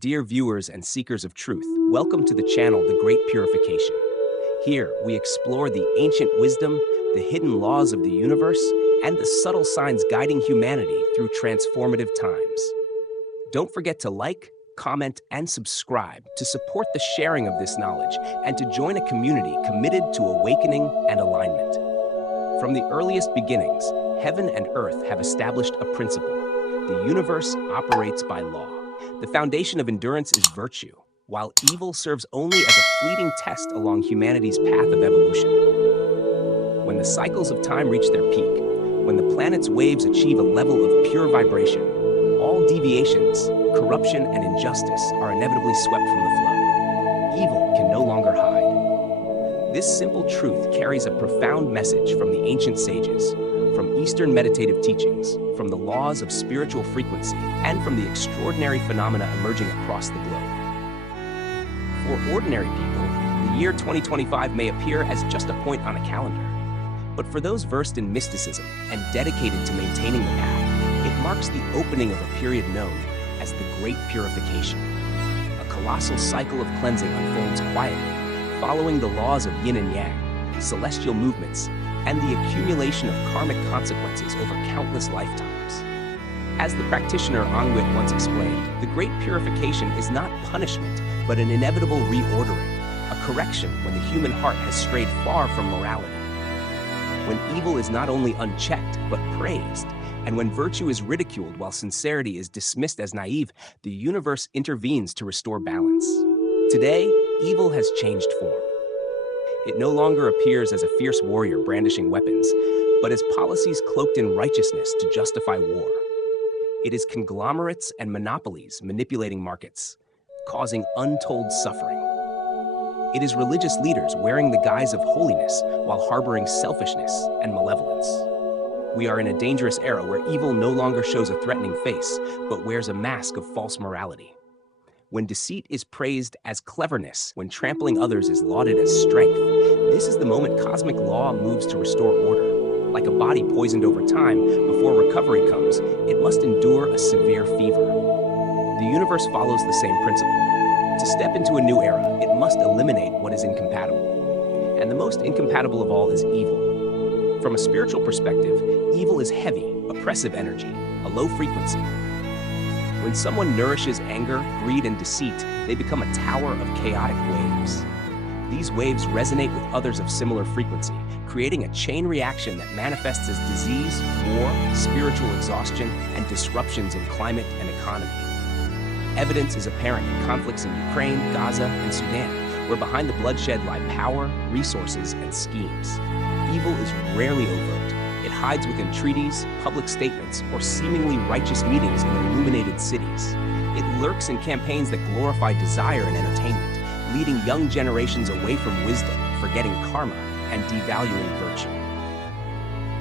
Dear viewers and seekers of truth, welcome to the channel The Great Purification. Here, we explore the ancient wisdom, the hidden laws of the universe, and the subtle signs guiding humanity through transformative times. Don't forget to like, comment, and subscribe to support the sharing of this knowledge and to join a community committed to awakening and alignment. From the earliest beginnings, heaven and earth have established a principle. The universe operates by law. The foundation of endurance is virtue, while evil serves only as a fleeting test along humanity's path of evolution. When the cycles of time reach their peak, when the planet's waves achieve a level of pure vibration, all deviations, corruption, and injustice are inevitably swept from the flow. Evil can no longer hide. This simple truth carries a profound message from the ancient sages, from Eastern meditative teachings, from the laws of spiritual frequency, and from the extraordinary phenomena emerging across the globe. For ordinary people, the year 2025 may appear as just a point on a calendar. But for those versed in mysticism and dedicated to maintaining the path, it marks the opening of a period known as the Great Purification. A colossal cycle of cleansing unfolds quietly, following the laws of yin and yang, celestial movements, and the accumulation of karmic consequences over countless lifetimes. As the practitioner Anwit once explained, the Great Purification is not punishment, but an inevitable reordering, a correction when the human heart has strayed far from morality. When evil is not only unchecked, but praised, and when virtue is ridiculed while sincerity is dismissed as naive, the universe intervenes to restore balance. Today, evil has changed form. It no longer appears as a fierce warrior brandishing weapons, but as policies cloaked in righteousness to justify war. It is conglomerates and monopolies manipulating markets, causing untold suffering. It is religious leaders wearing the guise of holiness while harboring selfishness and malevolence. We are in a dangerous era where evil no longer shows a threatening face, but wears a mask of false morality. When deceit is praised as cleverness, when trampling others is lauded as strength, this is the moment cosmic law moves to restore order. Like a body poisoned over time, before recovery comes, it must endure a severe fever. The universe follows the same principle. To step into a new era, it must eliminate what is incompatible. And the most incompatible of all is evil. From a spiritual perspective, evil is heavy, oppressive energy, a low frequency. When someone nourishes anger, greed, and deceit, they become a tower of chaotic waves. These waves resonate with others of similar frequency, creating a chain reaction that manifests as disease, war, spiritual exhaustion, and disruptions in climate and economy. Evidence is apparent in conflicts in Ukraine, Gaza, and Sudan, where behind the bloodshed lie power, resources, and schemes. Evil is rarely overt. It hides within treaties, public statements, or seemingly righteous meetings in illuminated cities. It lurks in campaigns that glorify desire and entertainment, leading young generations away from wisdom, forgetting karma, and devaluing virtue.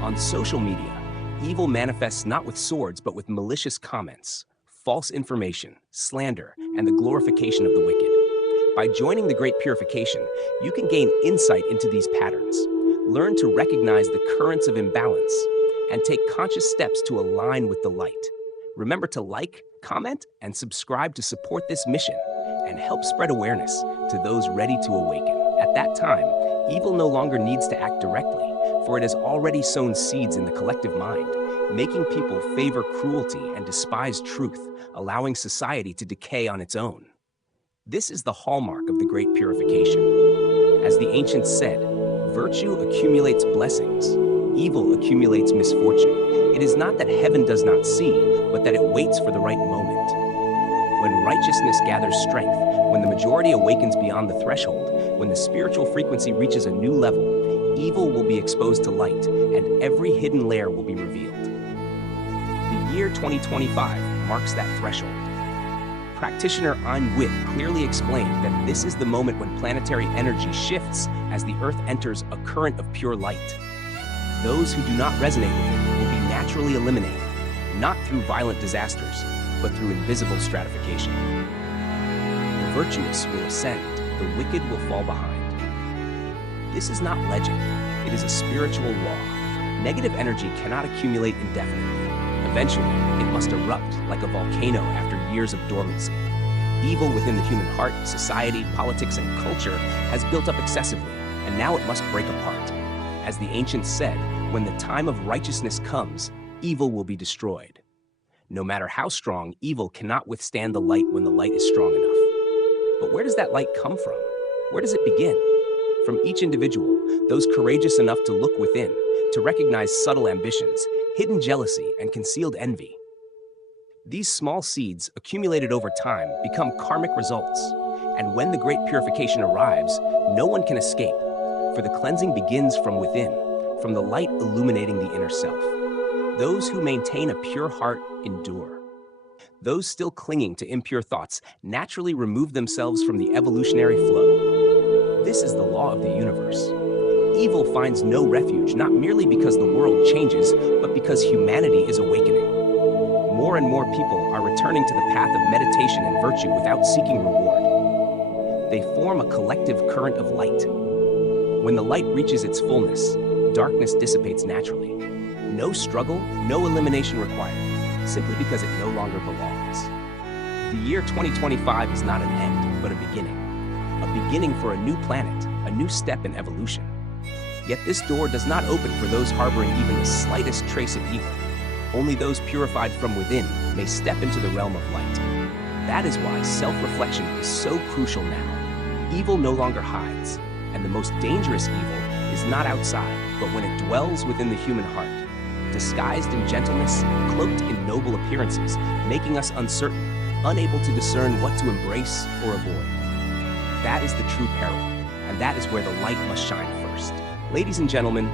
On social media, evil manifests not with swords, but with malicious comments, false information, slander, and the glorification of the wicked. By joining the Great Purification, you can gain insight into these patterns, learn to recognize the currents of imbalance, and take conscious steps to align with the light. Remember to like, comment, and subscribe to support this mission and help spread awareness to those ready to awaken. At that time, evil no longer needs to act directly, for it has already sown seeds in the collective mind, making people favor cruelty and despise truth, allowing society to decay on its own. This is the hallmark of the Great Purification. As the ancients said, virtue accumulates blessings, evil accumulates misfortune. It is not that heaven does not see, but that it waits for the right moment. When righteousness gathers strength, when the majority awakens beyond the threshold, when the spiritual frequency reaches a new level, evil will be exposed to light, and every hidden layer will be revealed. The year 2025 marks that threshold. Practitioner Anwit clearly explained that this is the moment when planetary energy shifts as the Earth enters a current of pure light. Those who do not resonate with it will be naturally eliminated, not through violent disasters, but through invisible stratification. The virtuous will ascend, the wicked will fall behind. This is not legend, it is a spiritual law. Negative energy cannot accumulate indefinitely. Eventually, it must erupt like a volcano after years of dormancy. Evil within the human heart, society, politics, and culture has built up excessively, and now it must break apart. As the ancients said, when the time of righteousness comes, evil will be destroyed. No matter how strong, evil cannot withstand the light when the light is strong enough. But where does that light come from? Where does it begin? From each individual, those courageous enough to look within, to recognize subtle ambitions, hidden jealousy, and concealed envy. These small seeds, accumulated over time, become karmic results. And when the Great Purification arrives, no one can escape, for the cleansing begins from within, from the light illuminating the inner self. Those who maintain a pure heart endure. Those still clinging to impure thoughts naturally remove themselves from the evolutionary flow. This is the law of the universe. Evil finds no refuge, not merely because the world changes, but because humanity is awakening. More and more people are returning to the path of meditation and virtue without seeking reward. They form a collective current of light. When the light reaches its fullness, darkness dissipates naturally. No struggle, no elimination required, simply because it no longer belongs. The year 2025 is not an end, but a beginning. A beginning for a new planet, a new step in evolution. Yet this door does not open for those harboring even the slightest trace of evil. Only those purified from within may step into the realm of light. That is why self-reflection is so crucial now. Evil no longer hides, and the most dangerous evil is not outside, but when it dwells within the human heart, disguised in gentleness, cloaked in noble appearances, making us uncertain, unable to discern what to embrace or avoid. That is the true peril, and that is where the light must shine first. Ladies and gentlemen,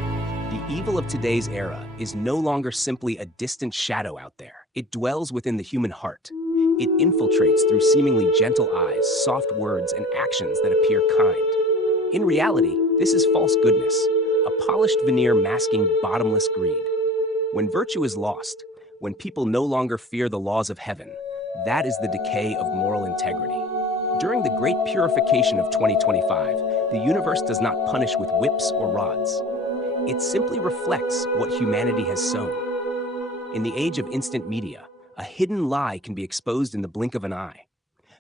the evil of today's era is no longer simply a distant shadow out there. It dwells within the human heart. It infiltrates through seemingly gentle eyes, soft words, and actions that appear kind. In reality, this is false goodness, a polished veneer masking bottomless greed. When virtue is lost, when people no longer fear the laws of heaven, that is the decay of moral integrity. During the Great Purification of 2025, the universe does not punish with whips or rods. It simply reflects what humanity has sown. In the age of instant media, a hidden lie can be exposed in the blink of an eye.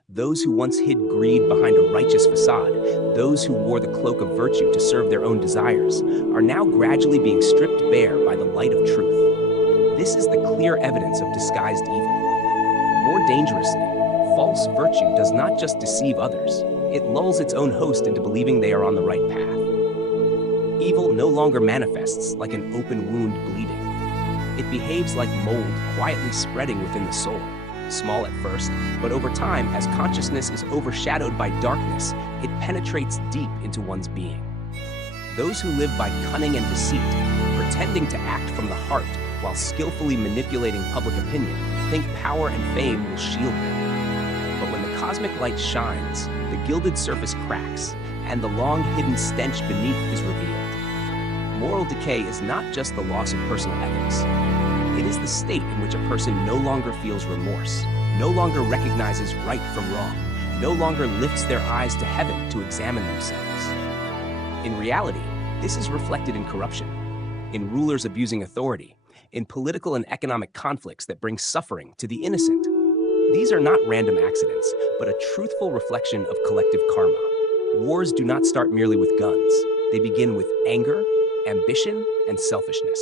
Those who once hid greed behind a righteous facade, those who wore the cloak of virtue to serve their own desires, are now gradually being stripped bare by the light of truth. This is the clear evidence of disguised evil. More dangerously, false virtue does not just deceive others, it lulls its own host into believing they are on the right path. Evil no longer manifests like an open wound bleeding. It behaves like mold quietly spreading within the soul, small at first, but over time, as consciousness is overshadowed by darkness, it penetrates deep into one's being. Those who live by cunning and deceit, pretending to act from the heart while skillfully manipulating public opinion, think power and fame will shield them. But when the cosmic light shines, the gilded surface cracks, and the long-hidden stench beneath is revealed. Moral decay is not just the loss of personal ethics. It is the state in which a person no longer feels remorse, no longer recognizes right from wrong, no longer lifts their eyes to heaven to examine themselves. In reality, this is reflected in corruption, in rulers abusing authority, in political and economic conflicts that bring suffering to the innocent. These are not random accidents, but a truthful reflection of collective karma. Wars do not start merely with guns. They begin with anger, ambition, and selfishness.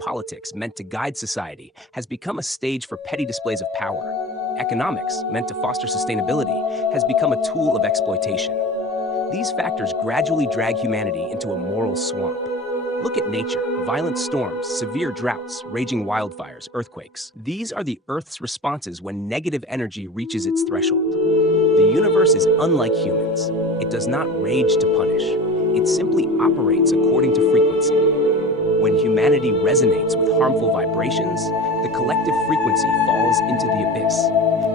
Politics, meant to guide society, has become a stage for petty displays of power. Economics, meant to foster sustainability, has become a tool of exploitation. These factors gradually drag humanity into a moral swamp. Look at nature: violent storms, severe droughts, raging wildfires, earthquakes. These are the Earth's responses when negative energy reaches its threshold. The universe is unlike humans. It does not rage to punish. It simply operates according to frequency. When humanity resonates with harmful vibrations, the collective frequency falls into the abyss.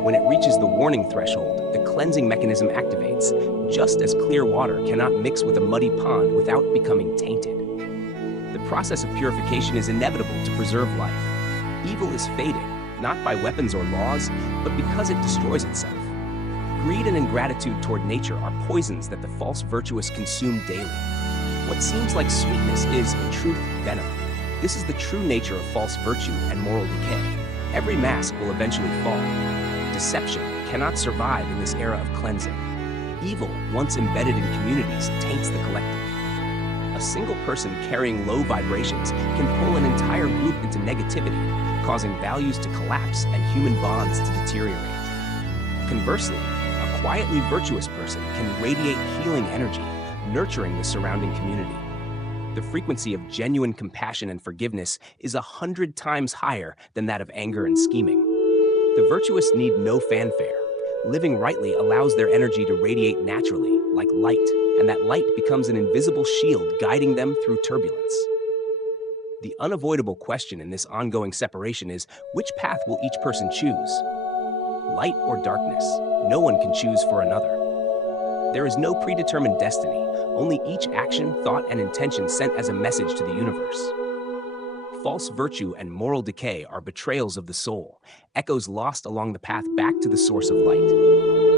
When it reaches the warning threshold, the cleansing mechanism activates, just as clear water cannot mix with a muddy pond without becoming tainted. The process of purification is inevitable to preserve life. Evil is fated, not by weapons or laws, but because it destroys itself. Greed and ingratitude toward nature are poisons that the false virtuous consume daily. What seems like sweetness is, in truth, venom. This is the true nature of false virtue and moral decay. Every mask will eventually fall. Deception, cannot survive in this era of cleansing. Evil, once embedded in communities, taints the collective. A single person carrying low vibrations can pull an entire group into negativity, causing values to collapse and human bonds to deteriorate. Conversely, a quietly virtuous person can radiate healing energy, nurturing the surrounding community. The frequency of genuine compassion and forgiveness is 100 times higher than that of anger and scheming. The virtuous need no fanfare. Living rightly allows their energy to radiate naturally, like light, and that light becomes an invisible shield guiding them through turbulence. The unavoidable question in this ongoing separation is, which path will each person choose? Light or darkness? No one can choose for another. There is no predetermined destiny, only each action, thought, and intention sent as a message to the universe. False virtue and moral decay are betrayals of the soul, echoes lost along the path back to the source of light.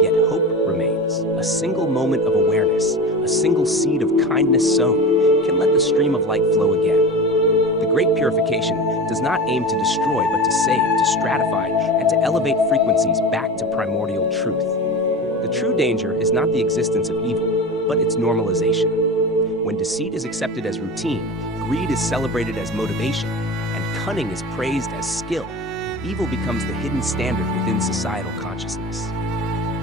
Yet hope remains. A single moment of awareness, a single seed of kindness sown, can let the stream of light flow again. The Great Purification does not aim to destroy, but to save, to stratify, and to elevate frequencies back to primordial truth. The true danger is not the existence of evil, but its normalization. When deceit is accepted as routine, greed is celebrated as motivation, and cunning is praised as skill, evil becomes the hidden standard within societal consciousness.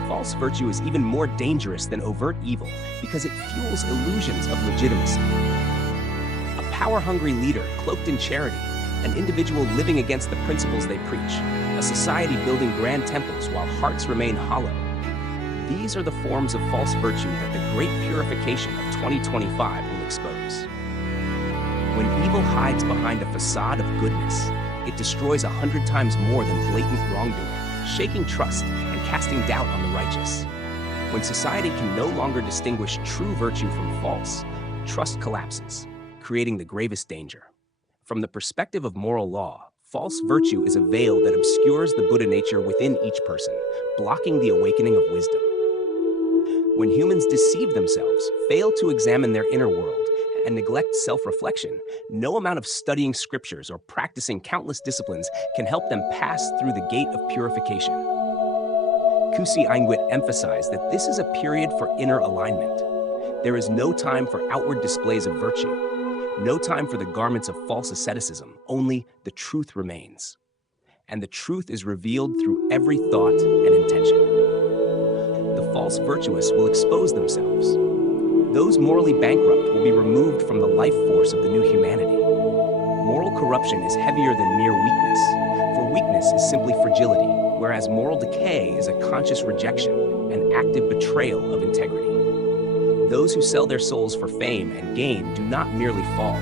False virtue is even more dangerous than overt evil because it fuels illusions of legitimacy. A power-hungry leader cloaked in charity, an individual living against the principles they preach, a society building grand temples while hearts remain hollow. These are the forms of false virtue that the Great Purification of 2025 will expose. When evil hides behind a facade of goodness, it destroys 100 times more than blatant wrongdoing, shaking trust and casting doubt on the righteous. When society can no longer distinguish true virtue from false, trust collapses, creating the gravest danger. From the perspective of moral law, false virtue is a veil that obscures the Buddha nature within each person, blocking the awakening of wisdom. When humans deceive themselves, fail to examine their inner world, and neglect self-reflection, no amount of studying scriptures or practicing countless disciplines can help them pass through the gate of purification. Confucianism emphasized that this is a period for inner alignment. There is no time for outward displays of virtue, no time for the garments of false asceticism, only the truth remains. And the truth is revealed through every thought and intention. The false virtuous will expose themselves. Those morally bankrupt will be removed from the life force of the new humanity. Moral corruption is heavier than mere weakness, for weakness is simply fragility, whereas moral decay is a conscious rejection, an active betrayal of integrity. Those who sell their souls for fame and gain do not merely fall,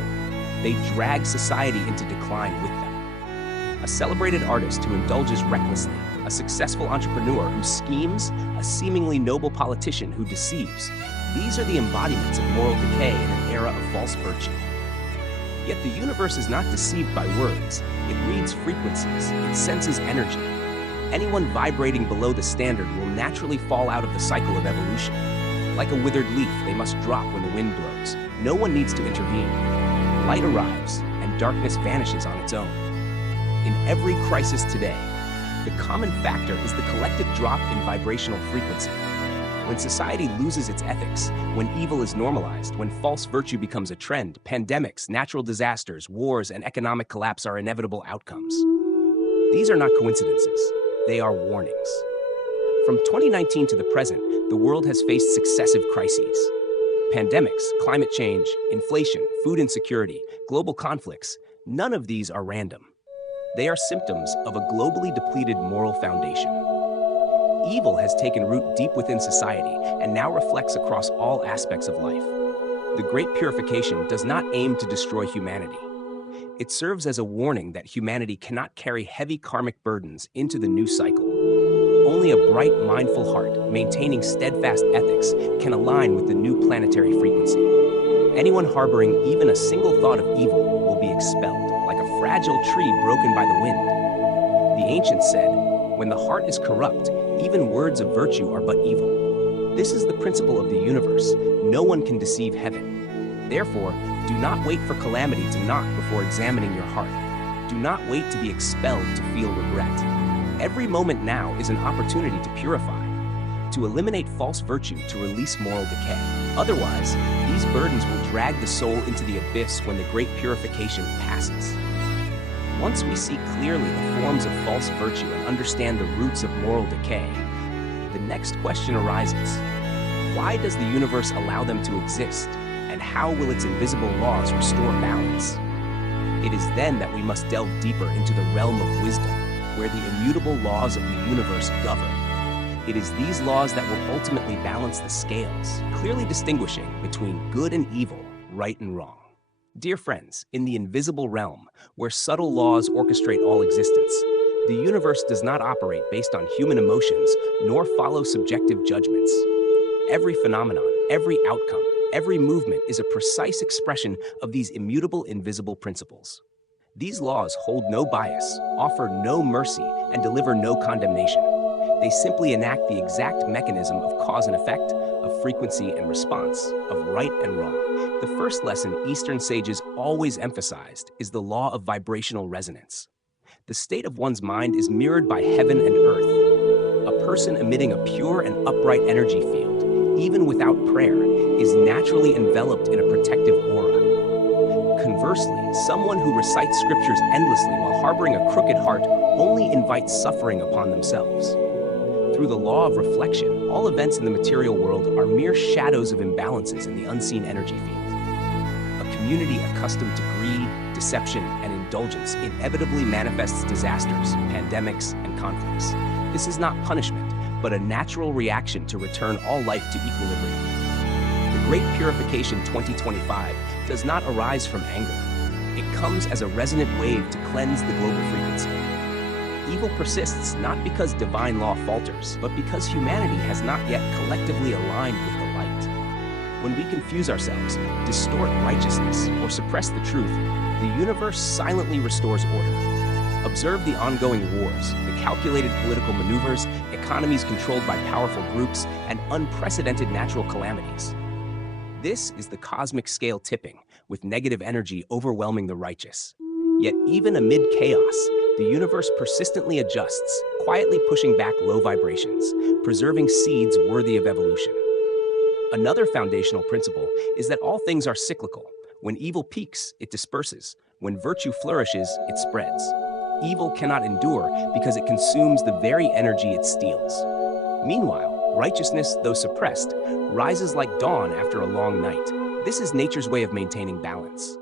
they drag society into decline with them. A celebrated artist who indulges recklessly, a successful entrepreneur who schemes, a seemingly noble politician who deceives. These are the embodiments of moral decay in an era of false virtue. Yet the universe is not deceived by words. It reads frequencies, it senses energy. Anyone vibrating below the standard will naturally fall out of the cycle of evolution. Like a withered leaf, they must drop when the wind blows. No one needs to intervene. Light arrives, and darkness vanishes on its own. In every crisis today, the common factor is the collective drop in vibrational frequency. When society loses its ethics, when evil is normalized, when false virtue becomes a trend, pandemics, natural disasters, wars, and economic collapse are inevitable outcomes. These are not coincidences, they are warnings. From 2019 to the present, the world has faced successive crises. Pandemics, climate change, inflation, food insecurity, global conflicts, none of these are random. They are symptoms of a globally depleted moral foundation. Evil has taken root deep within society and now reflects across all aspects of life. The Great Purification does not aim to destroy humanity. It serves as a warning that humanity cannot carry heavy karmic burdens into the new cycle. Only a bright, mindful heart, maintaining steadfast ethics, can align with the new planetary frequency. Anyone harboring even a single thought of evil will be expelled, like a fragile tree broken by the wind. The ancients said, "When the heart is corrupt, even words of virtue are but evil." This is the principle of the universe. No one can deceive heaven. Therefore, do not wait for calamity to knock before examining your heart. Do not wait to be expelled to feel regret. Every moment now is an opportunity to purify, to eliminate false virtue, to release moral decay. Otherwise, these burdens will drag the soul into the abyss when the Great Purification passes. Once we see clearly the forms of false virtue and understand the roots of moral decay, the next question arises: why does the universe allow them to exist, and how will its invisible laws restore balance? It is then that we must delve deeper into the realm of wisdom, where the immutable laws of the universe govern. It is these laws that will ultimately balance the scales, clearly distinguishing between good and evil, right and wrong. Dear friends, in the invisible realm, where subtle laws orchestrate all existence, the universe does not operate based on human emotions, nor follow subjective judgments. Every phenomenon, every outcome, every movement is a precise expression of these immutable, invisible principles. These laws hold no bias, offer no mercy, and deliver no condemnation. They simply enact the exact mechanism of cause and effect, of frequency and response, of right and wrong. The first lesson Eastern sages always emphasized is the law of vibrational resonance. The state of one's mind is mirrored by heaven and earth. A person emitting a pure and upright energy field, even without prayer, is naturally enveloped in a protective aura. Conversely, someone who recites scriptures endlessly while harboring a crooked heart only invites suffering upon themselves. Through the law of reflection, all events in the material world are mere shadows of imbalances in the unseen energy field. A community accustomed to greed, deception, and indulgence inevitably manifests disasters, pandemics, and conflicts. This is not punishment, but a natural reaction to return all life to equilibrium. The Great Purification 2025 does not arise from anger. It comes as a resonant wave to cleanse the global frequency. Evil persists not because divine law falters, but because humanity has not yet collectively aligned with the light. When we confuse ourselves, distort righteousness, or suppress the truth, the universe silently restores order. Observe the ongoing wars, the calculated political maneuvers, economies controlled by powerful groups, and unprecedented natural calamities. This is the cosmic scale tipping, with negative energy overwhelming the righteous. Yet even amid chaos, the universe persistently adjusts, quietly pushing back low vibrations, preserving seeds worthy of evolution. Another foundational principle is that all things are cyclical. When evil peaks, it disperses. When virtue flourishes, it spreads. Evil cannot endure because it consumes the very energy it steals. Meanwhile, righteousness, though suppressed, rises like dawn after a long night. This is nature's way of maintaining balance.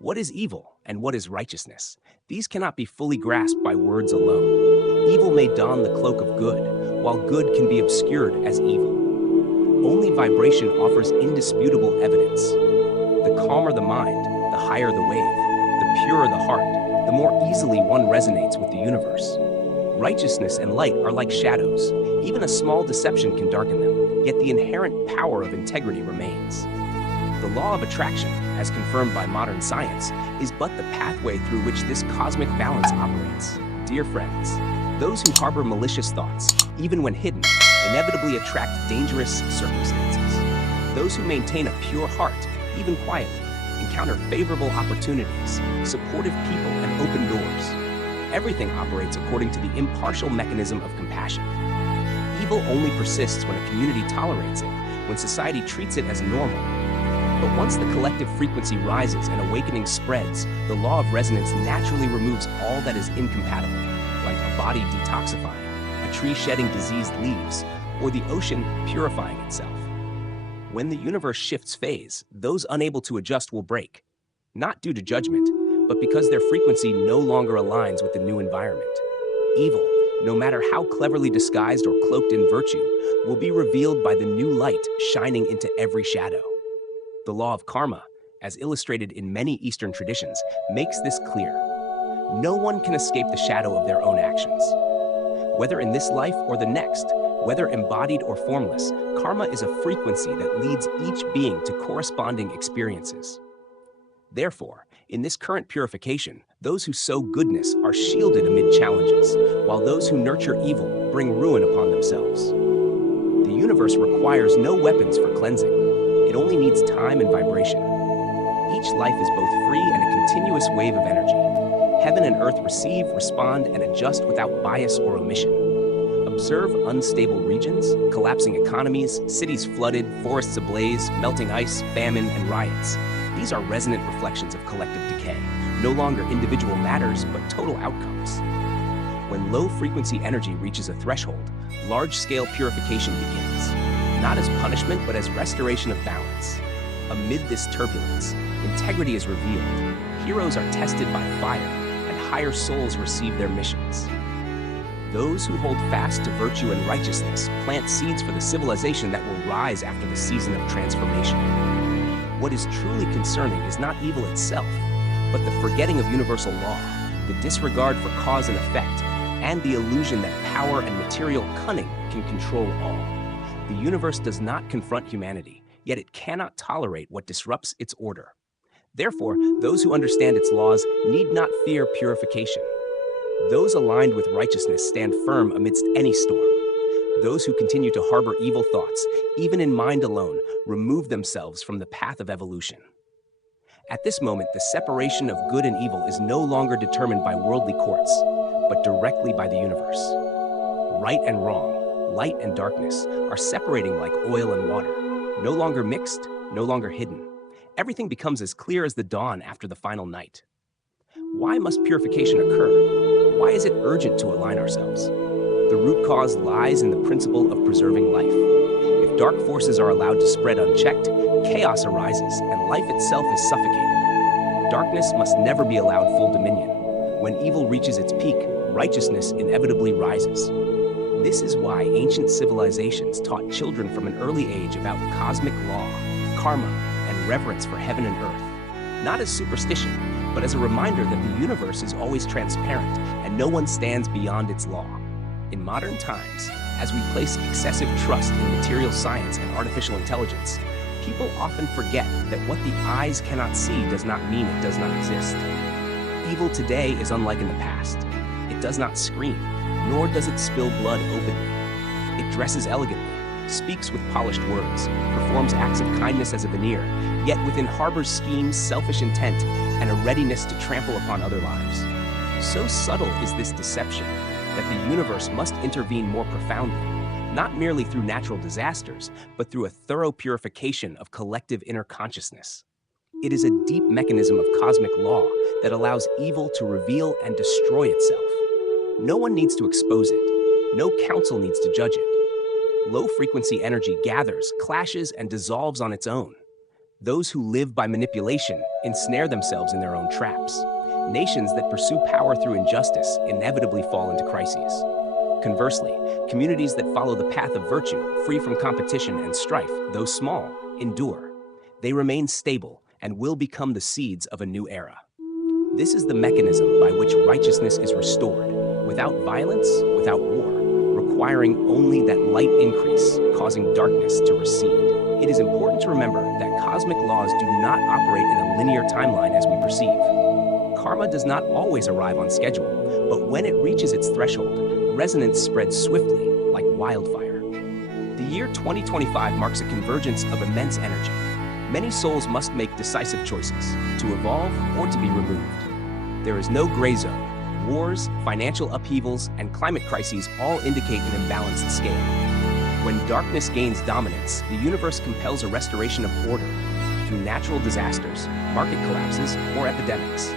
What is evil and what is righteousness? These cannot be fully grasped by words alone. Evil may don the cloak of good, while good can be obscured as evil. Only vibration offers indisputable evidence. The calmer the mind, the higher the wave, the purer the heart, the more easily one resonates with the universe. Righteousness and light are like shadows. Even a small deception can darken them, yet the inherent power of integrity remains. The law of attraction, as confirmed by modern science, is but the pathway through which this cosmic balance operates. Dear friends, those who harbor malicious thoughts, even when hidden, inevitably attract dangerous circumstances. Those who maintain a pure heart, even quietly, encounter favorable opportunities, supportive people, and open doors. Everything operates according to the impartial mechanism of compassion. Evil only persists when a community tolerates it, when society treats it as normal. But once the collective frequency rises and awakening spreads, the law of resonance naturally removes all that is incompatible, like a body detoxifying, a tree shedding diseased leaves, or the ocean purifying itself. When the universe shifts phase, those unable to adjust will break, not due to judgment, but because their frequency no longer aligns with the new environment. Evil, no matter how cleverly disguised or cloaked in virtue, will be revealed by the new light shining into every shadow. The law of karma, as illustrated in many Eastern traditions, makes this clear. No one can escape the shadow of their own actions. Whether in this life or the next, whether embodied or formless, karma is a frequency that leads each being to corresponding experiences. Therefore, in this current purification, those who sow goodness are shielded amid challenges, while those who nurture evil bring ruin upon themselves. The universe requires no weapons for cleansing. It only needs time and vibration. Each life is both free and a continuous wave of energy. Heaven and earth receive, respond, and adjust without bias or omission. Observe unstable regions, collapsing economies, cities flooded, forests ablaze, melting ice, famine, and riots. These are resonant reflections of collective decay, no longer individual matters, but total outcomes. When low-frequency energy reaches a threshold, large-scale purification begins, not as punishment, but as restoration of balance. Amid this turbulence, integrity is revealed, heroes are tested by fire, and higher souls receive their missions. Those who hold fast to virtue and righteousness plant seeds for the civilization that will rise after the season of transformation. What is truly concerning is not evil itself, but the forgetting of universal law, the disregard for cause and effect, and the illusion that power and material cunning can control all. The universe does not confront humanity, yet it cannot tolerate what disrupts its order. Therefore, those who understand its laws need not fear purification. Those aligned with righteousness stand firm amidst any storm. Those who continue to harbor evil thoughts, even in mind alone, remove themselves from the path of evolution. At this moment, the separation of good and evil is no longer determined by worldly courts, but directly by the universe. Right and wrong, light and darkness, are separating like oil and water, no longer mixed, no longer hidden. Everything becomes as clear as the dawn after the final night. Why must purification occur? Why is it urgent to align ourselves? The root cause lies in the principle of preserving life. If dark forces are allowed to spread unchecked, chaos arises and life itself is suffocated. Darkness must never be allowed full dominion. When evil reaches its peak, righteousness inevitably rises. This is why ancient civilizations taught children from an early age about cosmic law, karma, and reverence for heaven and earth. Not as superstition, but as a reminder that the universe is always transparent and no one stands beyond its law. In modern times, as we place excessive trust in material science and artificial intelligence, people often forget that what the eyes cannot see does not mean it does not exist. Evil today is unlike in the past. It does not scream, nor does it spill blood openly. It dresses elegantly, speaks with polished words, performs acts of kindness as a veneer, yet within harbors schemes, selfish intent, and a readiness to trample upon other lives. So subtle is this deception that the universe must intervene more profoundly, not merely through natural disasters, but through a thorough purification of collective inner consciousness. It is a deep mechanism of cosmic law that allows evil to reveal and destroy itself. No one needs to expose it. No council needs to judge it. Low-frequency energy gathers, clashes, and dissolves on its own. Those who live by manipulation ensnare themselves in their own traps. Nations that pursue power through injustice inevitably fall into crises. Conversely, communities that follow the path of virtue, free from competition and strife, though small, endure. They remain stable and will become the seeds of a new era. This is the mechanism by which righteousness is restored, without violence, without war, requiring only that light increase, causing darkness to recede. It is important to remember that cosmic laws do not operate in a linear timeline as we perceive. Karma does not always arrive on schedule, but when it reaches its threshold, resonance spreads swiftly, like wildfire. The year 2025 marks a convergence of immense energy. Many souls must make decisive choices, to evolve or to be removed. There is no gray zone. Wars, financial upheavals, and climate crises all indicate an imbalanced scale. When darkness gains dominance, the universe compels a restoration of order through natural disasters, market collapses, or epidemics.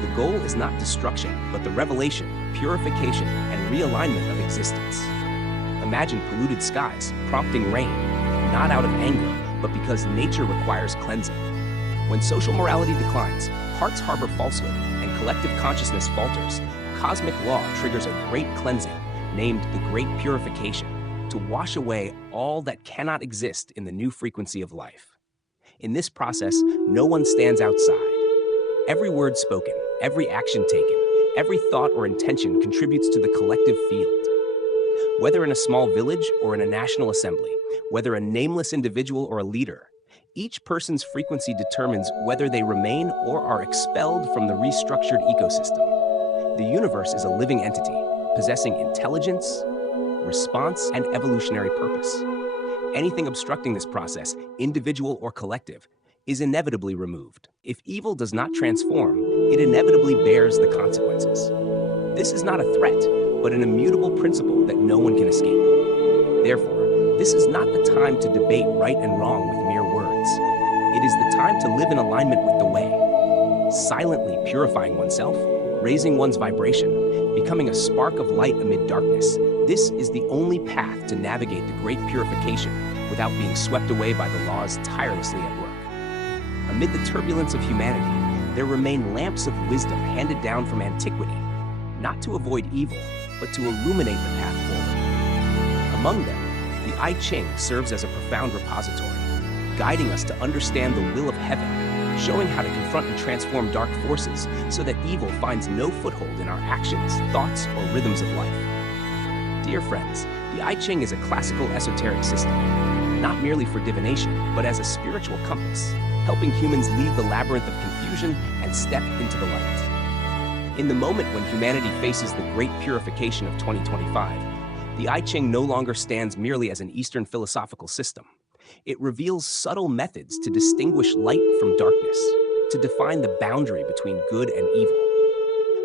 The goal is not destruction, but the revelation, purification, and realignment of existence. Imagine polluted skies, prompting rain, not out of anger, but because nature requires cleansing. When social morality declines, hearts harbor falsehood, and collective consciousness falters, cosmic law triggers a great cleansing, named the Great Purification, to wash away all that cannot exist in the new frequency of life. In this process, no one stands outside. Every word spoken, every action taken, every thought or intention contributes to the collective field. Whether in a small village or in a national assembly, whether a nameless individual or a leader, each person's frequency determines whether they remain or are expelled from the restructured ecosystem. The universe is a living entity, possessing intelligence, response, and evolutionary purpose. Anything obstructing this process, individual or collective, is inevitably removed. If evil does not transform, it inevitably bears the consequences. This is not a threat, but an immutable principle that no one can escape. Therefore, this is not the time to debate right and wrong with mere words. It is the time to live in alignment with the way, silently purifying oneself, raising one's vibration, becoming a spark of light amid darkness. This is the only path to navigate the Great Purification without being swept away by the laws tirelessly at work. Amid the turbulence of humanity, there remain lamps of wisdom handed down from antiquity, not to avoid evil, but to illuminate the path forward. Among them, the I Ching serves as a profound repository, guiding us to understand the will of heaven, showing how to confront and transform dark forces so that evil finds no foothold in our actions, thoughts, or rhythms of life. Dear friends, the I Ching is a classical esoteric system, not merely for divination, but as a spiritual compass, helping humans leave the labyrinth of confusion and step into the light. In the moment when humanity faces the Great Purification of 2025, the I Ching no longer stands merely as an Eastern philosophical system. It reveals subtle methods to distinguish light from darkness, to define the boundary between good and evil.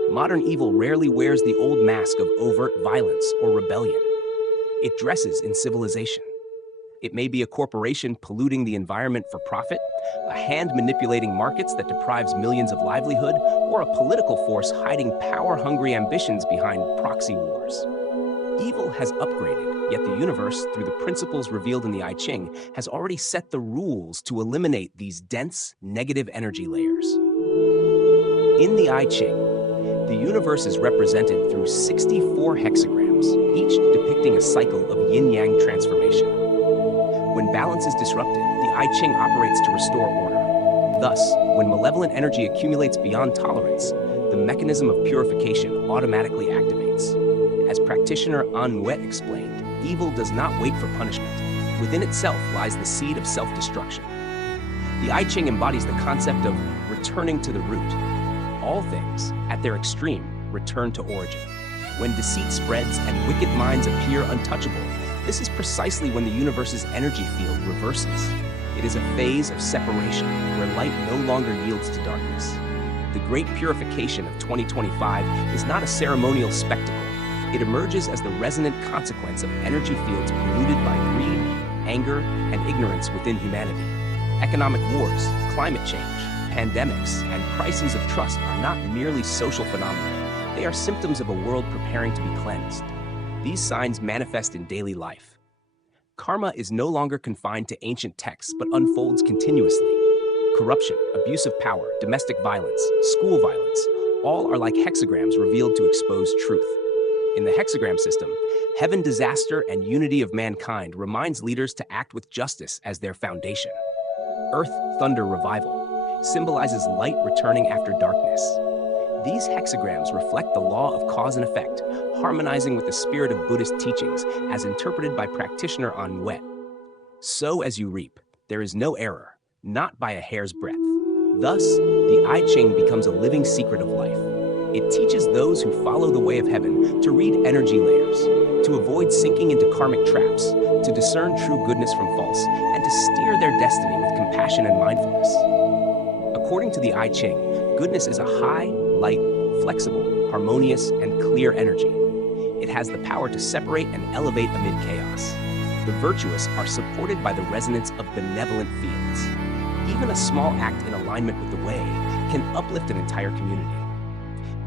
Modern evil rarely wears the old mask of overt violence or rebellion. It dresses in civilization. It may be a corporation polluting the environment for profit, a hand manipulating markets that deprives millions of livelihood, or a political force hiding power-hungry ambitions behind proxy wars. Evil has upgraded, yet the universe, through the principles revealed in the I Ching, has already set the rules to eliminate these dense, negative energy layers. In the I Ching, the universe is represented through 64 hexagrams, each depicting a cycle of yin-yang transformation. When balance is disrupted, the I Ching operates to restore order. Thus, when malevolent energy accumulates beyond tolerance, the mechanism of purification automatically activates. As practitioner An Nguyen explained, evil does not wait for punishment. Within itself lies the seed of self-destruction. The I Ching embodies the concept of returning to the root. All things, at their extreme, return to origin. When deceit spreads and wicked minds appear untouchable, this is precisely when the universe's energy field reverses. It is a phase of separation, where light no longer yields to darkness. The Great Purification of 2025 is not a ceremonial spectacle. It emerges as the resonant consequence of energy fields polluted by greed, anger, and ignorance within humanity. Economic wars, climate change, pandemics, and crises of trust are not merely social phenomena. They are symptoms of a world preparing to be cleansed. These signs manifest in daily life. Karma is no longer confined to ancient texts, but unfolds continuously. Corruption, abuse of power, domestic violence, school violence, all are like hexagrams revealed to expose truth. In the hexagram system, heaven, disaster, and unity of mankind reminds leaders to act with justice as their foundation. Earth, thunder, revival symbolizes light returning after darkness. These hexagrams reflect the law of cause and effect, harmonizing with the spirit of Buddhist teachings as interpreted by practitioner An Nguyen. Sow as you reap. There is no error, not by a hair's breadth. Thus, the I Ching becomes a living secret of life. It teaches those who follow the way of heaven to read energy layers, to avoid sinking into karmic traps, to discern true goodness from false, and to steer their destiny with compassion and mindfulness. According to the I Ching, goodness is a high, light, flexible, harmonious, and clear energy. It has the power to separate and elevate amid chaos. The virtuous are supported by the resonance of benevolent fields. Even a small act in alignment with the way can uplift an entire community.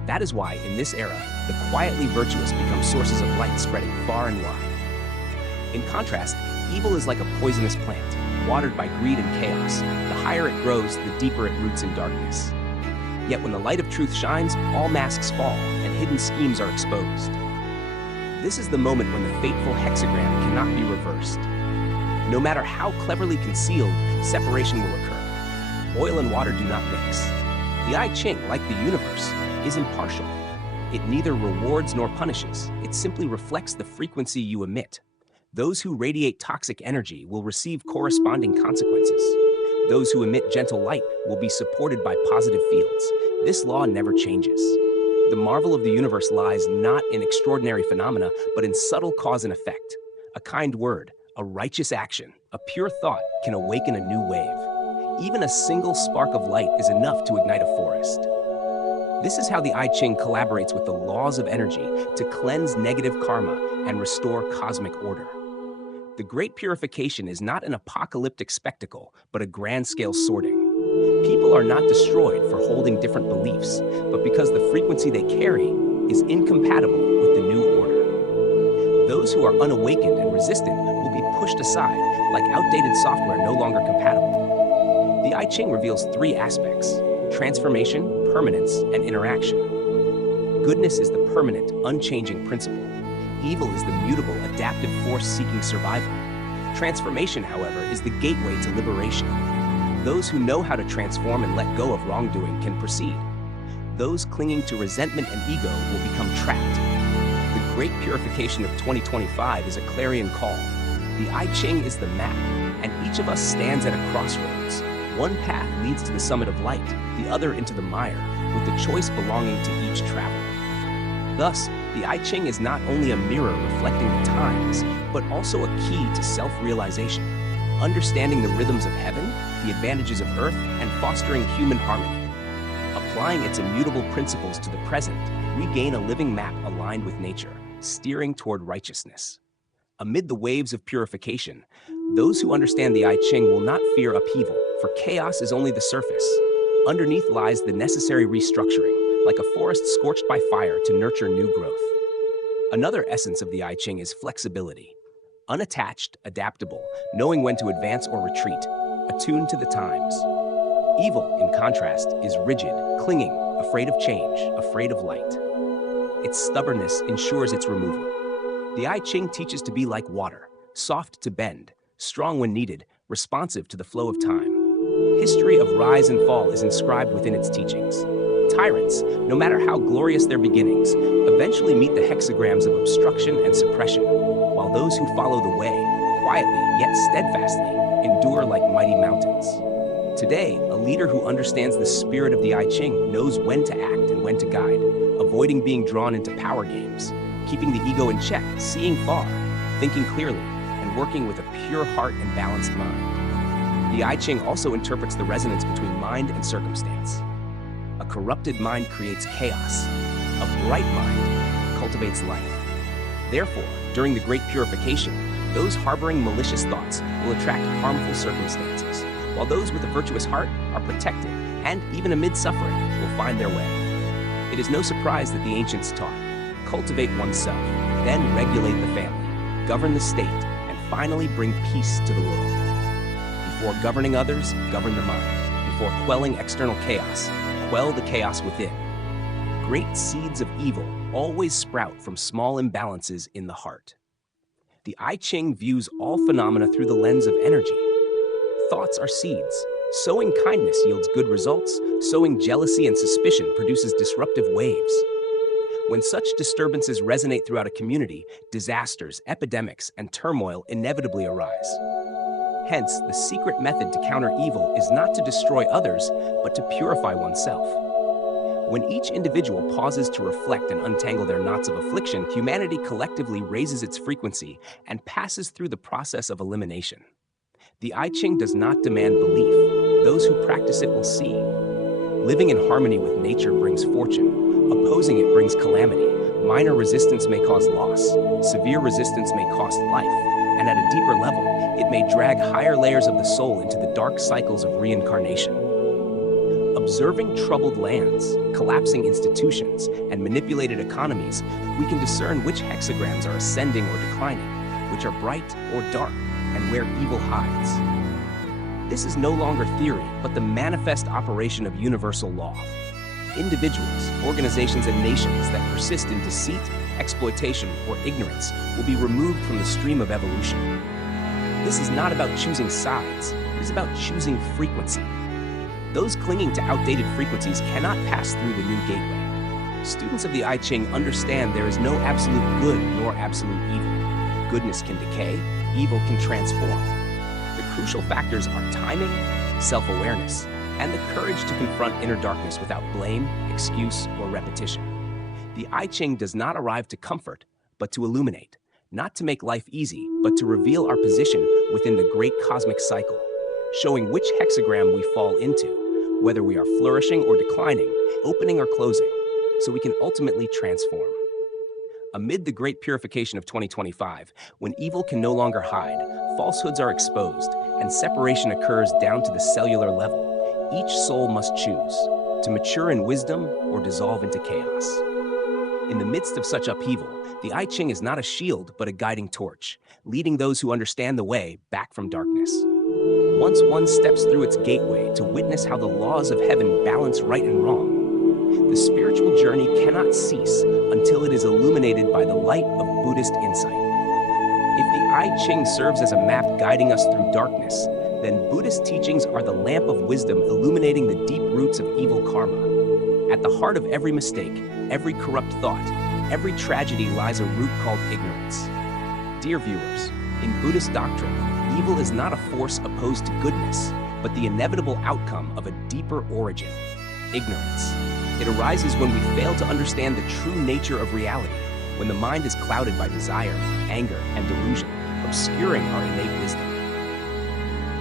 That is why, in this era, the quietly virtuous become sources of light spreading far and wide. In contrast, evil is like a poisonous plant, watered by greed and chaos. The higher it grows, the deeper it roots in darkness. Yet when the light of truth shines, all masks fall and hidden schemes are exposed. This is the moment when the fateful hexagram cannot be reversed. No matter how cleverly concealed, separation will occur. Oil and water do not mix. The I Ching, like the universe, is impartial. It neither rewards nor punishes. It simply reflects the frequency you emit. Those who radiate toxic energy will receive corresponding consequences. Those who emit gentle light will be supported by positive fields. This law never changes. The marvel of the universe lies not in extraordinary phenomena, but in subtle cause and effect. A kind word, a righteous action, a pure thought can awaken a new wave. Even a single spark of light is enough to ignite a forest. This is how the I Ching collaborates with the laws of energy to cleanse negative karma and restore cosmic order. The Great Purification is not an apocalyptic spectacle, but a grand-scale sorting. People are not destroyed for holding different beliefs, but because the frequency they carry is incompatible with the new order. Those who are unawakened and resistant will be pushed aside, like outdated software no longer compatible. The I Ching reveals three aspects: transformation, permanence, and interaction. Goodness is the permanent, unchanging principle. Evil is the mutable, adaptive force seeking survival. Transformation, however, is the gateway to liberation. Those who know how to transform and let go of wrongdoing can proceed. Those clinging to resentment and ego will become trapped. The Great Purification of 2025 is a clarion call. The I Ching is the map, and each of us stands at a crossroads. One path leads to the summit of light, the other into the mire, with the choice belonging to each traveler. Thus, the I Ching is not only a mirror reflecting the times, but also a key to self-realization, understanding the rhythms of heaven, the advantages of earth, and fostering human harmony. Applying its immutable principles to the present, we gain a living map aligned with nature, steering toward righteousness. Amid the waves of purification, those who understand the I Ching will not fear upheaval, for chaos is only the surface. Underneath lies the necessary restructuring, like a forest scorched by fire to nurture new growth. Another essence of the I Ching is flexibility. Unattached, adaptable, knowing when to advance or retreat, attuned to the times. Evil, in contrast, is rigid, clinging, afraid of change, afraid of light. Its stubbornness ensures its removal. The I Ching teaches to be like water, soft to bend, strong when needed, responsive to the flow of time. History of rise and fall is inscribed within its teachings. Tyrants, no matter how glorious their beginnings, eventually meet the hexagrams of obstruction and suppression, while those who follow the way, quietly yet steadfastly, endure like mighty mountains. Today, a leader who understands the spirit of the I Ching knows when to act and when to guide, avoiding being drawn into power games, keeping the ego in check, seeing far, thinking clearly, and working with a pure heart and balanced mind. The I Ching also interprets the resonance between mind and circumstance. A corrupted mind creates chaos. A bright mind cultivates life. Therefore, during the Great Purification, those harboring malicious thoughts will attract harmful circumstances, while those with a virtuous heart are protected and, even amid suffering, will find their way. It is no surprise that the ancients taught, cultivate oneself, then regulate the family, govern the state, and finally bring peace to the world. Before governing others, govern the mind. Before quelling external chaos, quell the chaos within. Great seeds of evil always sprout from small imbalances in the heart. The I Ching views all phenomena through the lens of energy. Thoughts are seeds. Sowing kindness yields good results. Sowing jealousy and suspicion produces disruptive waves. When such disturbances resonate throughout a community, disasters, epidemics, and turmoil inevitably arise. Hence, the secret method to counter evil is not to destroy others, but to purify oneself. When each individual pauses to reflect and untangle their knots of affliction, humanity collectively raises its frequency and passes through the process of elimination. The I Ching does not demand belief. Those who practice it will see. Living in harmony with nature brings fortune. Opposing it brings calamity. Minor resistance may cause loss. Severe resistance may cost life. And at a deeper level, it may drag higher layers of the soul into the dark cycles of reincarnation. Observing troubled lands, collapsing institutions, and manipulated economies, we can discern which hexagrams are ascending or declining, which are bright or dark, and where evil hides. This is no longer theory, but the manifest operation of universal law. Individuals, organizations, and nations that persist in deceit, exploitation, or ignorance will be removed from the stream of evolution. This is not about choosing sides, it is about choosing frequency. Those clinging to outdated frequencies cannot pass through the new gateway. Students of the I Ching understand there is no absolute good nor absolute evil. Goodness can decay, evil can transform. The crucial factors are timing, self-awareness, and the courage to confront inner darkness without blame, excuse, or repetition. The I Ching does not arrive to comfort, but to illuminate, not to make life easy, but to reveal our position within the great cosmic cycle, showing which hexagram we fall into, whether we are flourishing or declining, opening or closing. so we can ultimately transform. Amid the Great Purification of 2025, when evil can no longer hide, falsehoods are exposed, and separation occurs down to the cellular level, each soul must choose to mature in wisdom or dissolve into chaos. In the midst of such upheaval, the I Ching is not a shield but a guiding torch, leading those who understand the way back from darkness. Once one steps through its gateway to witness how the laws of heaven balance right and wrong, the spiritual journey cannot cease until it is illuminated by the light of Buddhist insight. If the I Ching serves as a map guiding us through darkness, then Buddhist teachings are the lamp of wisdom illuminating the deep roots of evil karma. At the heart of every mistake, every corrupt thought, every tragedy lies a root called ignorance. Dear viewers, in Buddhist doctrine, evil is not a force opposed to goodness, but the inevitable outcome of a deeper origin, ignorance. It arises when we fail to understand the true nature of reality, when the mind is clouded by desire, anger, and delusion, obscuring our innate wisdom.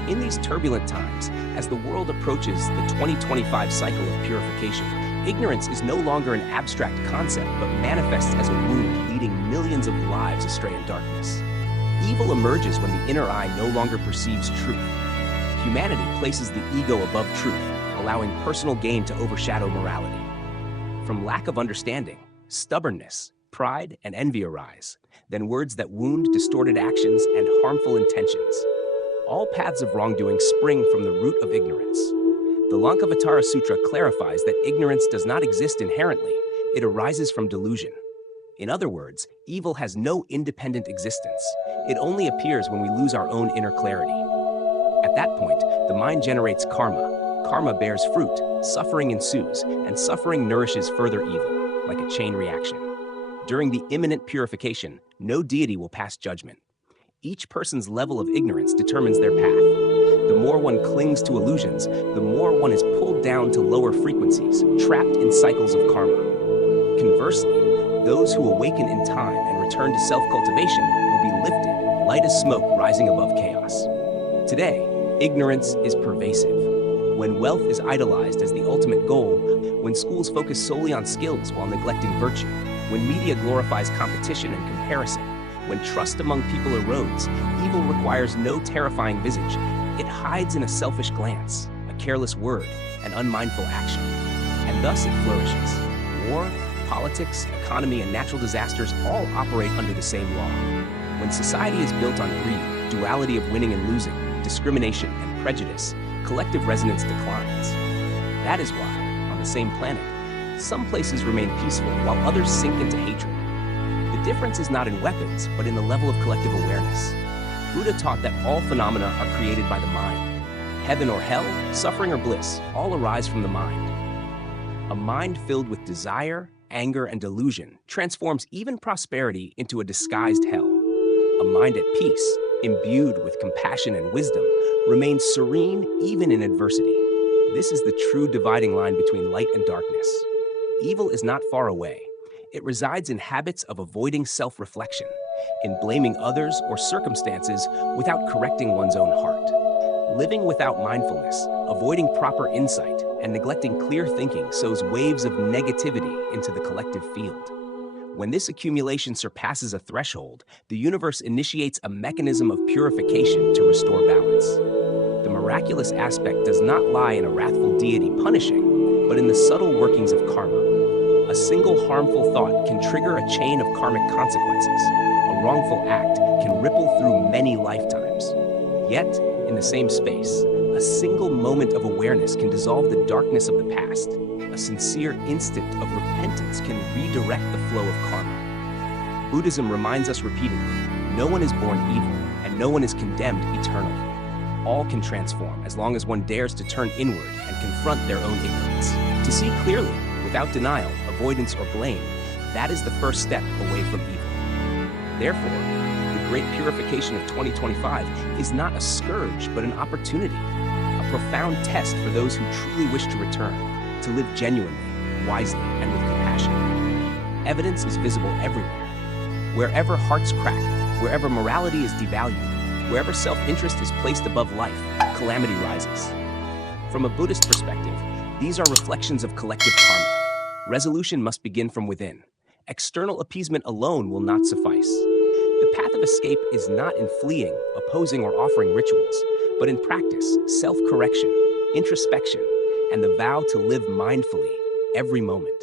In these turbulent times, as the world approaches the 2025 cycle of purification, ignorance is no longer an abstract concept, but manifests as a wound leading millions of lives astray in darkness. Evil emerges when the inner eye no longer perceives truth. Humanity places the ego above truth, allowing personal gain to overshadow morality. From lack of understanding, stubbornness, pride, and envy arise, then words that wound, distorted actions, and harmful intentions. All paths of wrongdoing spring from the root of ignorance. The Lankavatara Sutra clarifies that ignorance does not exist inherently, it arises from delusion. In other words, evil has no independent existence. It only appears when we lose our own inner clarity. At that point, the mind generates karma. Karma bears fruit, suffering ensues, and suffering nourishes further evil, like a chain reaction. During the imminent purification, no deity will pass judgment. Each person's level of ignorance determines their path. The more one clings to illusions, the more one is pulled down to lower frequencies, trapped in cycles of karma. Conversely, those who awaken in time and return to self-cultivation will be lifted, light as smoke rising above chaos. Today, ignorance is pervasive. When wealth is idolized as the ultimate goal, when schools focus solely on skills while neglecting virtue, when media glorifies competition and comparison, when trust among people erodes, evil requires no terrifying visage. It hides in a selfish glance, a careless word, an unmindful action. And thus it flourishes. War, politics, economy, and natural disasters all operate under the same law. When society is built on greed, duality of winning and losing, discrimination, and prejudice, collective resonance declines. That is why, on the same planet, some places remain peaceful while others sink into hatred. The difference is not in weapons, but in the level of collective awareness. Buddha taught that all phenomena are created by the mind. Heaven or hell, suffering or bliss, all arise from the mind. A mind filled with desire, anger, and delusion transforms even prosperity into a disguised hell. A mind at peace, imbued with compassion and wisdom, remains serene even in adversity. This is the true dividing line between light and darkness. Evil is not far away. It resides in habits of avoiding self-reflection, in blaming others or circumstances without correcting one's own heart. Living without mindfulness, avoiding proper insight, and neglecting clear thinking sows waves of negativity into the collective field. When this accumulation surpasses a threshold, the universe initiates a mechanism of purification to restore balance. The miraculous aspect does not lie in a wrathful deity punishing, but in the subtle workings of karma. A single harmful thought can trigger a chain of karmic consequences. A wrongful act can ripple through many lifetimes. Yet, in the same space, a single moment of awareness can dissolve the darkness of the past. A sincere instant of repentance can redirect the flow of karma. Buddhism reminds us repeatedly, no one is born evil, and no one is condemned eternally. All can transform as long as one dares to turn inward and confront their own ignorance. To see clearly, without denial, avoidance, or blame, that is the first step away from evil. Therefore, the Great Purification of 2025 is not a scourge, but an opportunity, a profound test for those who truly wish to return, to live genuinely, wisely, and with compassion. Evidence is visible everywhere. Wherever hearts crack, wherever morality is devalued, wherever self-interest is placed above life, calamity rises. From a Buddhist perspective, these are reflections of collective karma. Resolution must begin from within. External appeasement alone will not suffice. The path of escape is not in fleeing, opposing, or offering rituals, but in practice, self-correction, introspection, and the vow to live mindfully every moment.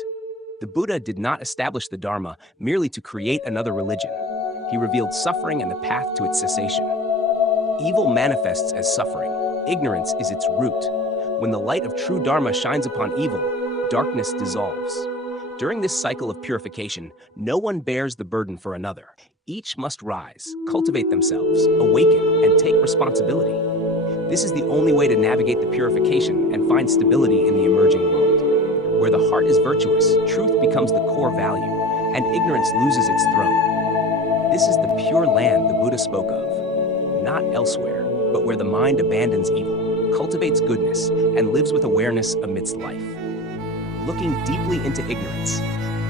The Buddha did not establish the Dharma merely to create another religion. He revealed suffering and the path to its cessation. Evil manifests as suffering. Ignorance is its root. When the light of true Dharma shines upon evil, darkness dissolves. During this cycle of purification, no one bears the burden for another. Each must rise, cultivate themselves, awaken, and take responsibility. This is the only way to navigate the purification and find stability in the emerging world. Where the heart is virtuous, truth becomes the core value, and ignorance loses its throne. This is the pure land the Buddha spoke of, not elsewhere, but where the mind abandons evil, cultivates goodness, and lives with awareness amidst life. Looking deeply into ignorance,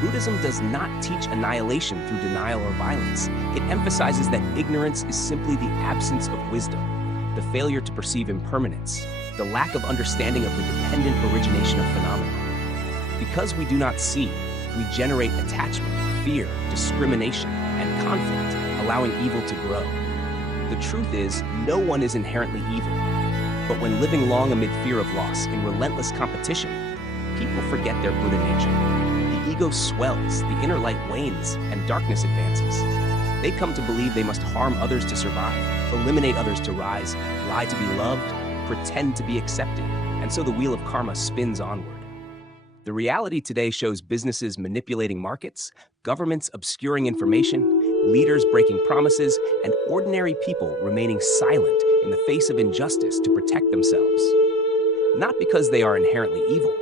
Buddhism does not teach annihilation through denial or violence. It emphasizes that ignorance is simply the absence of wisdom, the failure to perceive impermanence, the lack of understanding of the dependent origination of phenomena. Because we do not see, we generate attachment, fear, discrimination, and conflict, allowing evil to grow. The truth is, no one is inherently evil. But when living long amid fear of loss in relentless competition, people forget their Buddha nature. The ego swells, the inner light wanes, and darkness advances. They come to believe they must harm others to survive, eliminate others to rise, lie to be loved, pretend to be accepted, and so the wheel of karma spins onward. The reality today shows businesses manipulating markets, governments obscuring information, leaders breaking promises, and ordinary people remaining silent in the face of injustice to protect themselves. Not because they are inherently evil,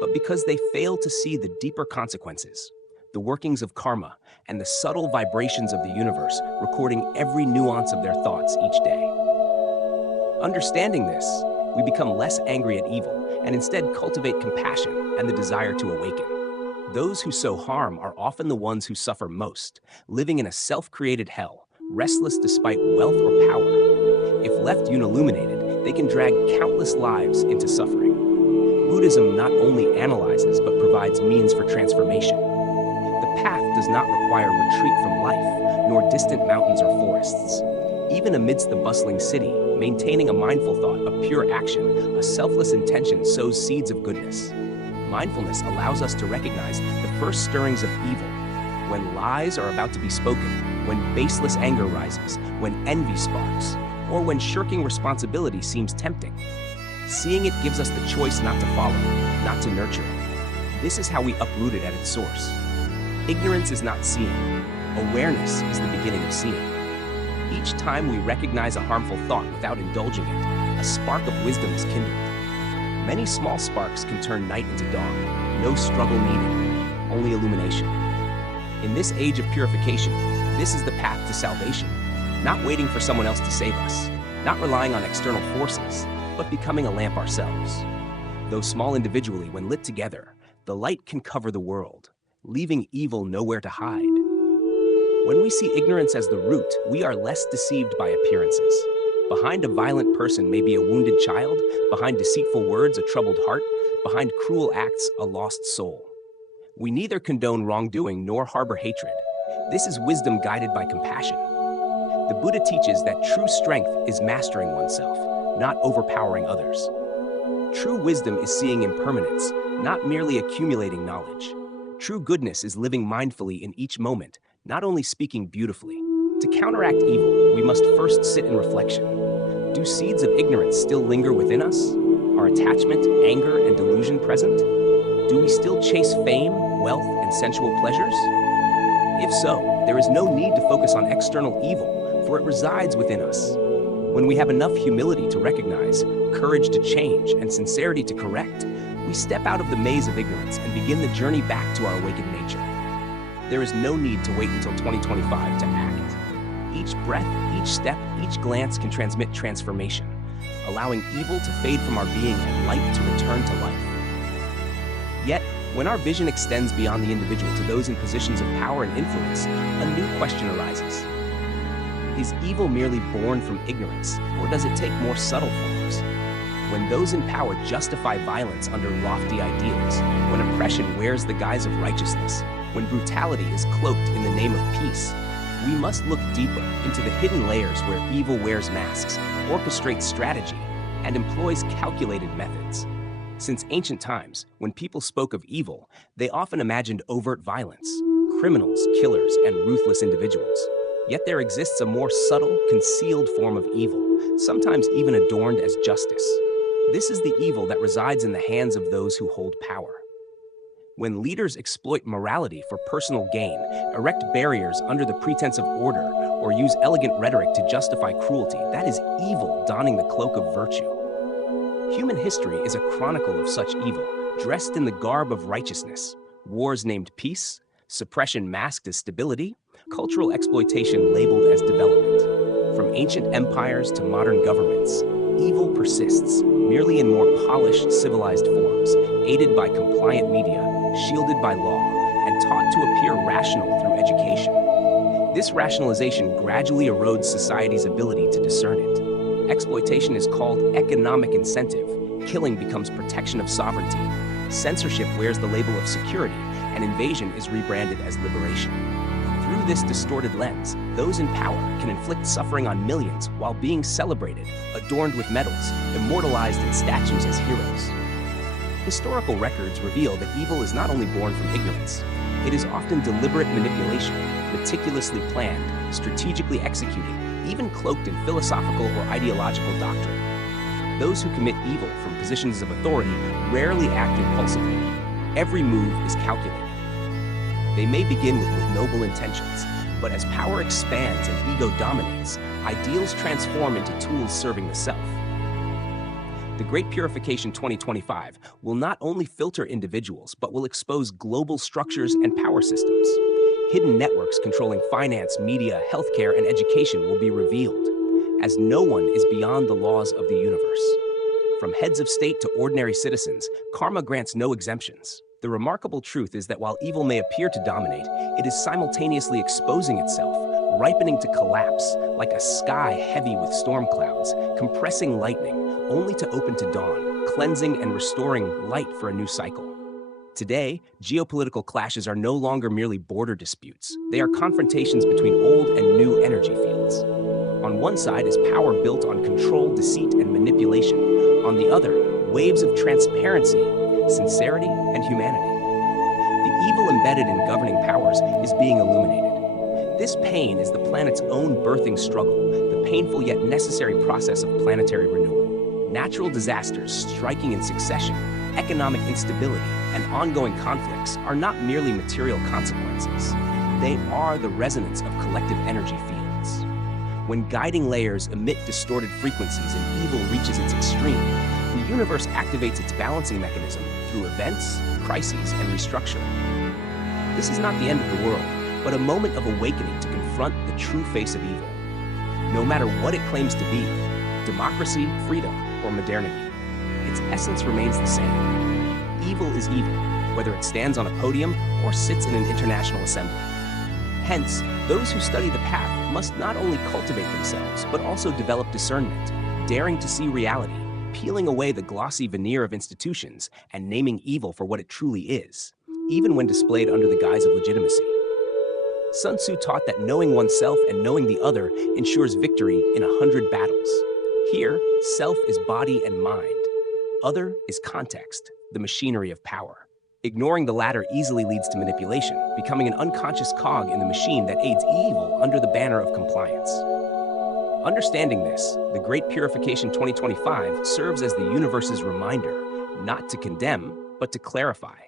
but because they fail to see the deeper consequences, the workings of karma, and the subtle vibrations of the universe, recording every nuance of their thoughts each day. Understanding this, we become less angry at evil and instead cultivate compassion and the desire to awaken. Those who sow harm are often the ones who suffer most, living in a self-created hell, restless despite wealth or power. If left unilluminated, they can drag countless lives into suffering. Buddhism not only analyzes but provides means for transformation. The path does not require retreat from life, nor distant mountains or forests. Even amidst the bustling city, maintaining a mindful thought, a pure action, a selfless intention sows seeds of goodness. Mindfulness allows us to recognize the first stirrings of evil, when lies are about to be spoken, when baseless anger rises, when envy sparks, or when shirking responsibility seems tempting. Seeing it gives us the choice not to follow, not to nurture it. This is how we uproot it at its source. Ignorance is not seeing. Awareness is the beginning of seeing. Each time we recognize a harmful thought without indulging it, a spark of wisdom is kindled. Many small sparks can turn night into dawn. No struggle needed, only illumination. In this age of purification, this is the path to salvation. Not waiting for someone else to save us, not relying on external forces, but becoming a lamp ourselves. Though small individually, when lit together, the light can cover the world, leaving evil nowhere to hide. When we see ignorance as the root, we are less deceived by appearances. Behind a violent person may be a wounded child, behind deceitful words, a troubled heart, behind cruel acts, a lost soul. We neither condone wrongdoing nor harbor hatred. This is wisdom guided by compassion. The Buddha teaches that true strength is mastering oneself, not overpowering others. True wisdom is seeing impermanence, not merely accumulating knowledge. True goodness is living mindfully in each moment, not only speaking beautifully. To counteract evil, we must first sit in reflection. Do seeds of ignorance still linger within us? Are attachment, anger, and delusion present? Do we still chase fame, wealth, and sensual pleasures? If so, there is no need to focus on external evil, for it resides within us. When we have enough humility to recognize, courage to change, and sincerity to correct, we step out of the maze of ignorance and begin the journey back to our awakened nature. There is no need to wait until 2025 to act. Each breath, each step, each glance can transmit transformation, allowing evil to fade from our being and light to return to life. Yet, when our vision extends beyond the individual to those in positions of power and influence, a new question arises. Is evil merely born from ignorance, or does it take more subtle forms? when those in power justify violence under lofty ideals, when oppression wears the guise of righteousness, when brutality is cloaked in the name of peace, we must look deeper into the hidden layers where evil wears masks, orchestrates strategy, and employs calculated methods. Since ancient times, when people spoke of evil, they often imagined overt violence, criminals, killers, and ruthless individuals. Yet there exists a more subtle, concealed form of evil, sometimes even adorned as justice. This is the evil that resides in the hands of those who hold power. When leaders exploit morality for personal gain, erect barriers under the pretense of order, or use elegant rhetoric to justify cruelty, that is evil donning the cloak of virtue. Human history is a chronicle of such evil, dressed in the garb of righteousness. Wars named peace, suppression masked as stability, cultural exploitation labeled as development. From ancient empires to modern governments, evil persists, merely in more polished, civilized forms, aided by compliant media, shielded by law, and taught to appear rational through education. This rationalization gradually erodes society's ability to discern it. Exploitation is called economic incentive, killing becomes protection of sovereignty, censorship wears the label of security, and invasion is rebranded as liberation. Through this distorted lens, those in power can inflict suffering on millions while being celebrated, adorned with medals, immortalized in statues as heroes. Historical records reveal that evil is not only born from ignorance, it is often deliberate manipulation, meticulously planned, strategically executed, even cloaked in philosophical or ideological doctrine. Those who commit evil from positions of authority rarely act impulsively. Every move is calculated. They may begin with noble intentions, but as power expands and ego dominates, ideals transform into tools serving the self. The Great Purification 2025 will not only filter individuals, but will expose global structures and power systems. Hidden networks controlling finance, media, healthcare, and education will be revealed, as no one is beyond the laws of the universe. From heads of state to ordinary citizens, karma grants no exemptions. The remarkable truth is that while evil may appear to dominate, it is simultaneously exposing itself, ripening to collapse, like a sky heavy with storm clouds, compressing lightning, only to open to dawn, cleansing and restoring light for a new cycle. Today, geopolitical clashes are no longer merely border disputes. They are confrontations between old and new energy fields. On one side is power built on control, deceit, and manipulation. On the other, waves of transparency, sincerity, and humanity. The evil embedded in governing powers is being illuminated. This pain is the planet's own birthing struggle, the painful yet necessary process of planetary renewal. Natural disasters striking in succession, economic instability, and ongoing conflicts are not merely material consequences. They are the resonance of collective energy fields. When guiding layers emit distorted frequencies and evil reaches its extreme, the universe activates its balancing mechanism through events, crises, and restructuring. This is not the end of the world, but a moment of awakening to confront the true face of evil. No matter what it claims to be, democracy, freedom, or modernity, its essence remains the same. Evil is evil, whether it stands on a podium or sits in an international assembly. Hence, those who study the path must not only cultivate themselves, but also develop discernment, daring to see reality, peeling away the glossy veneer of institutions and naming evil for what it truly is, even when displayed under the guise of legitimacy. Sun Tzu taught that knowing oneself and knowing the other ensures victory in 100 battles. Here, self is body and mind. Other is context, the machinery of power. Ignoring the latter easily leads to manipulation, becoming an unconscious cog in the machine that aids evil under the banner of compliance. Understanding this, the Great Purification 2025 serves as the universe's reminder, not to condemn, but to clarify,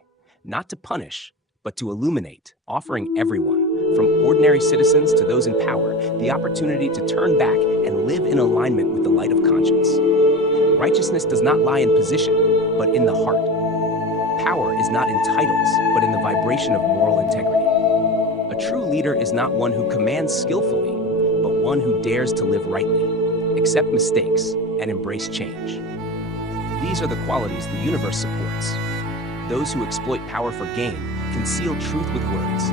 not to punish, but to illuminate, offering everyone, from ordinary citizens to those in power, the opportunity to turn back and live in alignment with the light of conscience. Righteousness does not lie in position, but in the heart. Power is not in titles, but in the vibration of moral integrity. A true leader is not one who commands skillfully, but one who dares to live rightly, accept mistakes, and embrace change. These are the qualities the universe supports. Those who exploit power for gain conceal truth with words,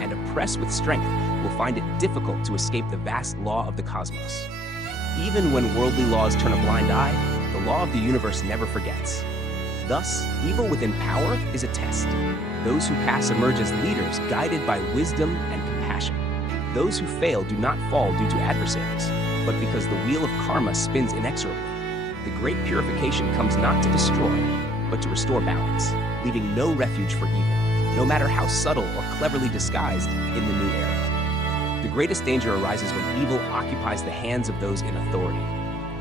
and oppress with strength will find it difficult to escape the vast law of the cosmos. Even when worldly laws turn a blind eye, the the law of the universe never forgets. Thus, evil within power is a test. Those who pass emerge as leaders guided by wisdom and compassion. Those who fail do not fall due to adversaries, but because the wheel of karma spins inexorably. The Great Purification comes not to destroy, but to restore balance, leaving no refuge for evil, no matter how subtle or cleverly disguised in the new era. The greatest danger arises when evil occupies the hands of those in authority.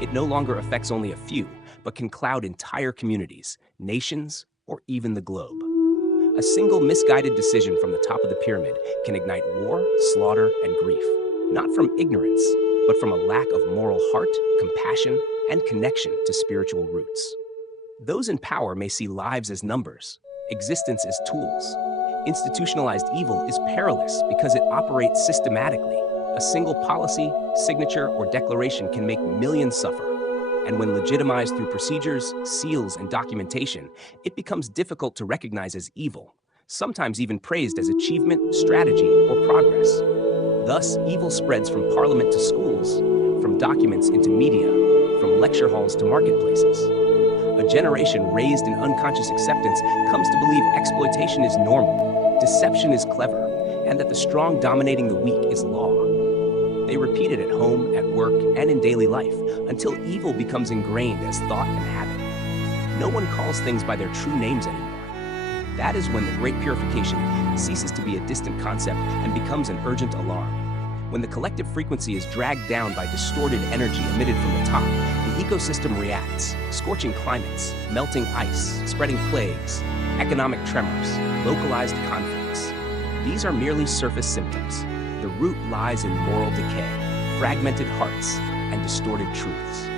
It no longer affects only a few, but can cloud entire communities, nations, or even the globe. A single misguided decision from the top of the pyramid can ignite war, slaughter, and grief, not from ignorance, but from a lack of moral heart, compassion, and connection to spiritual roots. Those in power may see lives as numbers, existence as tools. Institutionalized evil is perilous because it operates systematically. A single policy, signature, or declaration can make millions suffer. And when legitimized through procedures, seals, and documentation, it becomes difficult to recognize as evil, sometimes even praised as achievement, strategy, or progress. Thus, evil spreads from parliament to schools, from documents into media, from lecture halls to marketplaces. A generation raised in unconscious acceptance comes to believe exploitation is normal, deception is clever, and that the strong dominating the weak is law. They repeat it at home, at work, and in daily life, until evil becomes ingrained as thought and habit. No one calls things by their true names anymore. That is when the Great Purification ceases to be a distant concept and becomes an urgent alarm. When the collective frequency is dragged down by distorted energy emitted from the top, the ecosystem reacts, scorching climates, melting ice, spreading plagues, economic tremors, localized conflicts. These are merely surface symptoms. The root lies in moral decay, fragmented hearts, and distorted truths.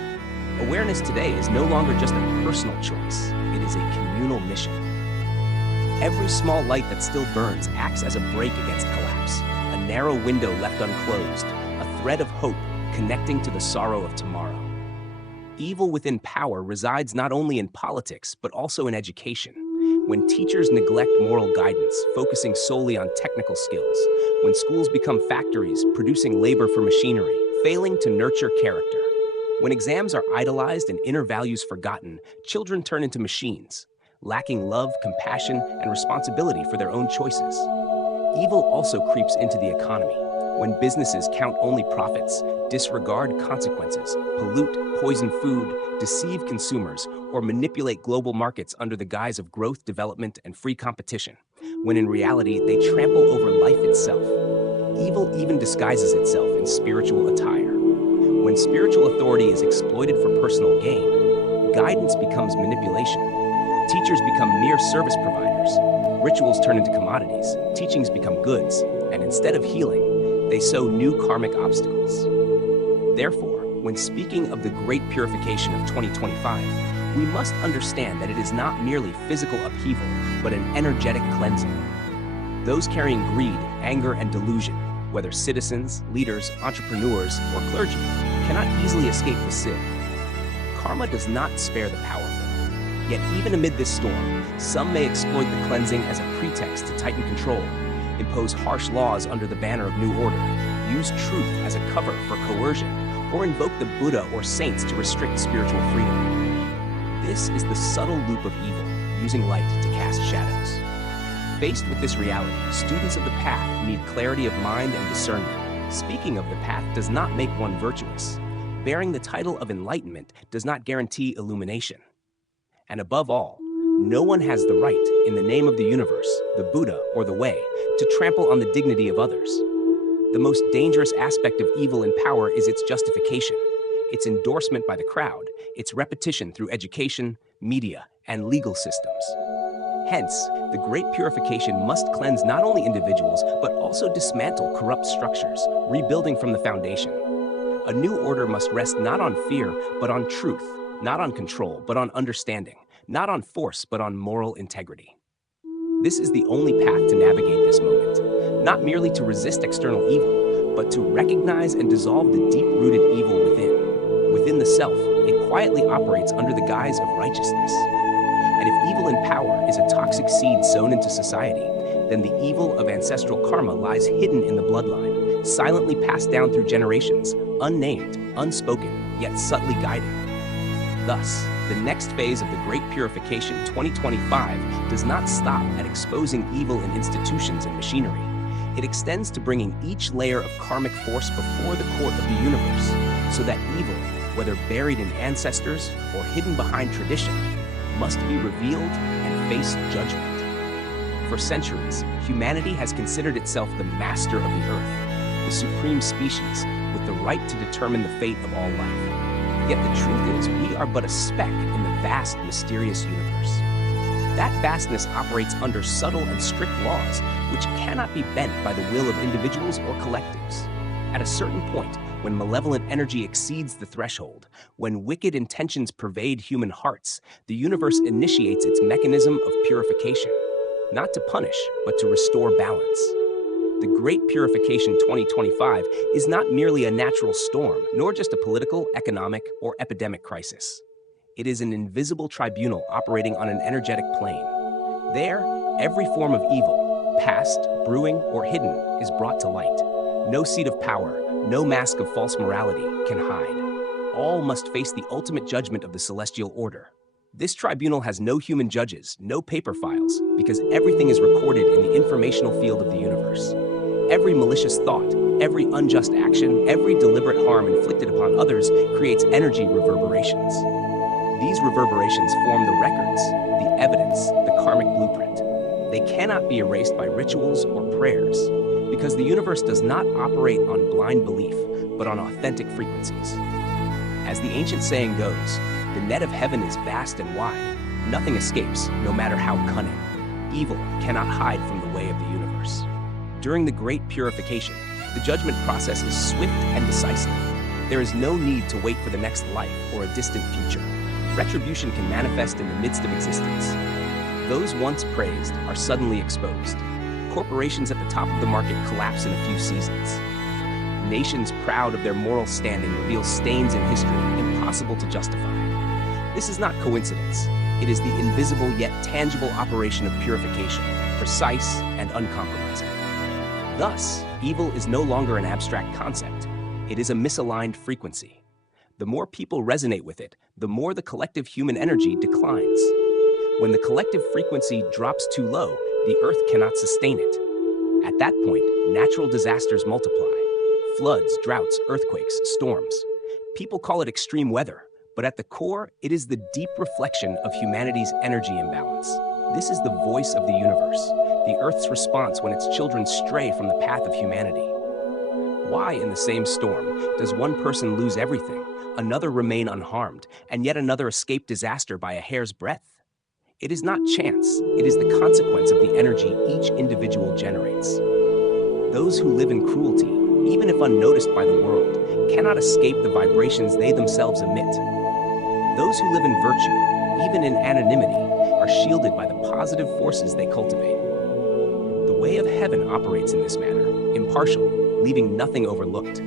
Awareness today is no longer just a personal choice, it is a communal mission. Every small light that still burns acts as a brake against collapse, a narrow window left unclosed, a thread of hope connecting to the sorrow of tomorrow. Evil within power resides not only in politics, but also in education. When teachers neglect moral guidance, focusing solely on technical skills, when schools become factories producing labor for machinery, failing to nurture character, when exams are idolized and inner values forgotten, children turn into machines, lacking love, compassion, and responsibility for their own choices. Evil also creeps into the economy, when businesses count only profits, disregard consequences, pollute, poison food, deceive consumers, or manipulate global markets under the guise of growth, development, and free competition, when in reality they trample over life itself. Evil even disguises itself in spiritual attire. When spiritual authority is exploited for personal gain, guidance becomes manipulation. Teachers become mere service providers. Rituals turn into commodities, teachings become goods, and instead of healing, they sow new karmic obstacles. Therefore, when speaking of the Great Purification of 2025, we must understand that it is not merely physical upheaval, but an energetic cleansing. Those carrying greed, anger, and delusion, whether citizens, leaders, entrepreneurs, or clergy, cannot easily escape the sieve. Karma does not spare the powerful. Yet even amid this storm, some may exploit the cleansing as a pretext to tighten control, impose harsh laws under the banner of new order, use truth as a cover for coercion, or invoke the Buddha or saints to restrict spiritual freedom. This is the subtle loop of evil, using light to cast shadows. Faced with this reality, students of the path need clarity of mind and discernment. Speaking of the path does not make one virtuous. Bearing the title of enlightenment does not guarantee illumination. And above all, no one has the right, in the name of the universe, the Buddha, or the way, to trample on the dignity of others. The most dangerous aspect of evil in power is its justification, its endorsement by the crowd, its repetition through education, media, and legal systems. Hence, the Great Purification must cleanse not only individuals, but also dismantle corrupt structures, rebuilding from the foundation. A new order must rest not on fear, but on truth, not on control, but on understanding, not on force, but on moral integrity. This is the only path to navigate this moment, not merely to resist external evil, but to recognize and dissolve the deep-rooted evil within. Within the self, it quietly operates under the guise of righteousness. And if evil in power is a toxic seed sown into society, then the evil of ancestral karma lies hidden in the bloodline, silently passed down through generations, unnamed, unspoken, yet subtly guided. Thus, The next phase of the Great Purification 2025 does not stop at exposing evil in institutions and machinery. It extends to bringing each layer of karmic force before the court of the universe, so that evil, whether buried in ancestors or hidden behind tradition, must be revealed and face judgment. For centuries, humanity has considered itself the master of the earth, the supreme species, with the right to determine the fate of all life. Yet the truth is, we are but a speck in the vast, mysterious universe. That vastness operates under subtle and strict laws, which cannot be bent by the will of individuals or collectives. At a certain point, when malevolent energy exceeds the threshold, when wicked intentions pervade human hearts, the universe initiates its mechanism of purification, not to punish, but to restore balance. The Great Purification 2025 is not merely a natural storm, nor just a political, economic, or epidemic crisis. It is an invisible tribunal operating on an energetic plane. There, every form of evil, past, brewing, or hidden, is brought to light. No seat of power, no mask of false morality can hide. All must face the ultimate judgment of the celestial order. This tribunal has no human judges, no paper files, because everything is recorded in the informational field of the universe. Every malicious thought, every unjust action, every deliberate harm inflicted upon others creates energy reverberations. These reverberations form the records, the evidence, the karmic blueprint. They cannot be erased by rituals or prayers, because the universe does not operate on blind belief, but on authentic frequencies. As the ancient saying goes, the net of heaven is vast and wide. Nothing escapes, no matter how cunning. Evil cannot hide from the way of the universe. During the Great Purification, the judgment process is swift and decisive. There is no need to wait for the next life or a distant future. Retribution can manifest in the midst of existence. Those once praised are suddenly exposed. Corporations at the top of the market collapse in a few seasons. Nations proud of their moral standing reveal stains in history impossible to justify. This is not coincidence. It is the invisible yet tangible operation of purification, precise and uncompromising. Thus, evil is no longer an abstract concept. It is a misaligned frequency. The more people resonate with it, the more the collective human energy declines. When the collective frequency drops too low, the earth cannot sustain it. At that point, natural disasters multiply. Floods, droughts, earthquakes, storms. People call it extreme weather, but at the core, it is the deep reflection of humanity's energy imbalance. This is the voice of the universe, the earth's response when its children stray from the path of humanity. Why, in the same storm, does one person lose everything, another remain unharmed, and yet another escape disaster by a hair's breadth? It is not chance, it is the consequence of the energy each individual generates. Those who live in cruelty, even if unnoticed by the world, cannot escape the vibrations they themselves emit. Those who live in virtue, even in anonymity, are shielded by the positive forces they cultivate. The way of heaven operates in this manner, impartial, leaving nothing overlooked.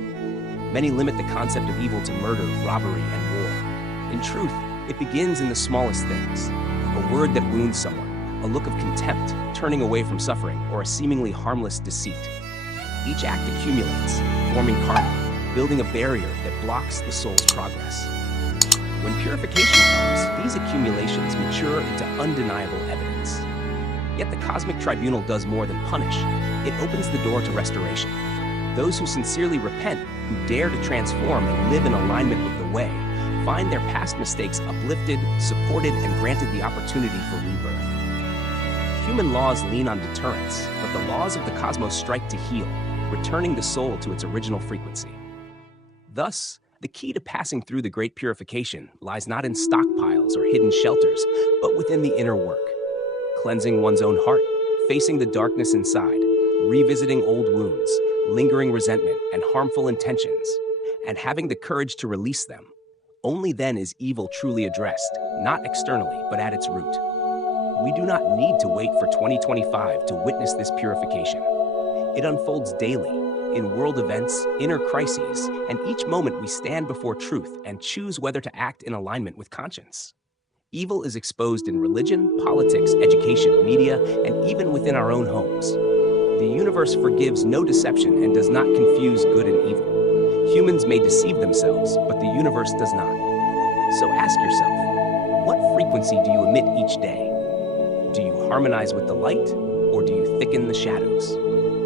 Many limit the concept of evil to murder, robbery, and war. In truth, it begins in the smallest things. A word that wounds someone, a look of contempt, turning away from suffering, or a seemingly harmless deceit. Each act accumulates, forming karma, building a barrier that blocks the soul's progress. When purification comes, these accumulations mature into undeniable evidence. Yet the cosmic tribunal does more than punish. It opens the door to restoration. Those who sincerely repent, who dare to transform and live in alignment with the way, find their past mistakes uplifted, supported, and granted the opportunity for rebirth. Human laws lean on deterrence, but the laws of the cosmos strike to heal, returning the soul to its original frequency. Thus, the key to passing through the Great Purification lies not in stockpiles or hidden shelters, but within the inner work. Cleansing one's own heart, facing the darkness inside, revisiting old wounds, lingering resentment, and harmful intentions, and having the courage to release them. Only then is evil truly addressed, not externally, but at its root. We do not need to wait for 2025 to witness this purification. It unfolds daily, in world events, inner crises, and each moment we stand before truth and choose whether to act in alignment with conscience. Evil is exposed in religion, politics, education, media, and even within our own homes. The universe forgives no deception and does not confuse good and evil. Humans may deceive themselves, but the universe does not. So ask yourself, What frequency do you emit each day? Do you harmonize with the light, or do you thicken the shadows?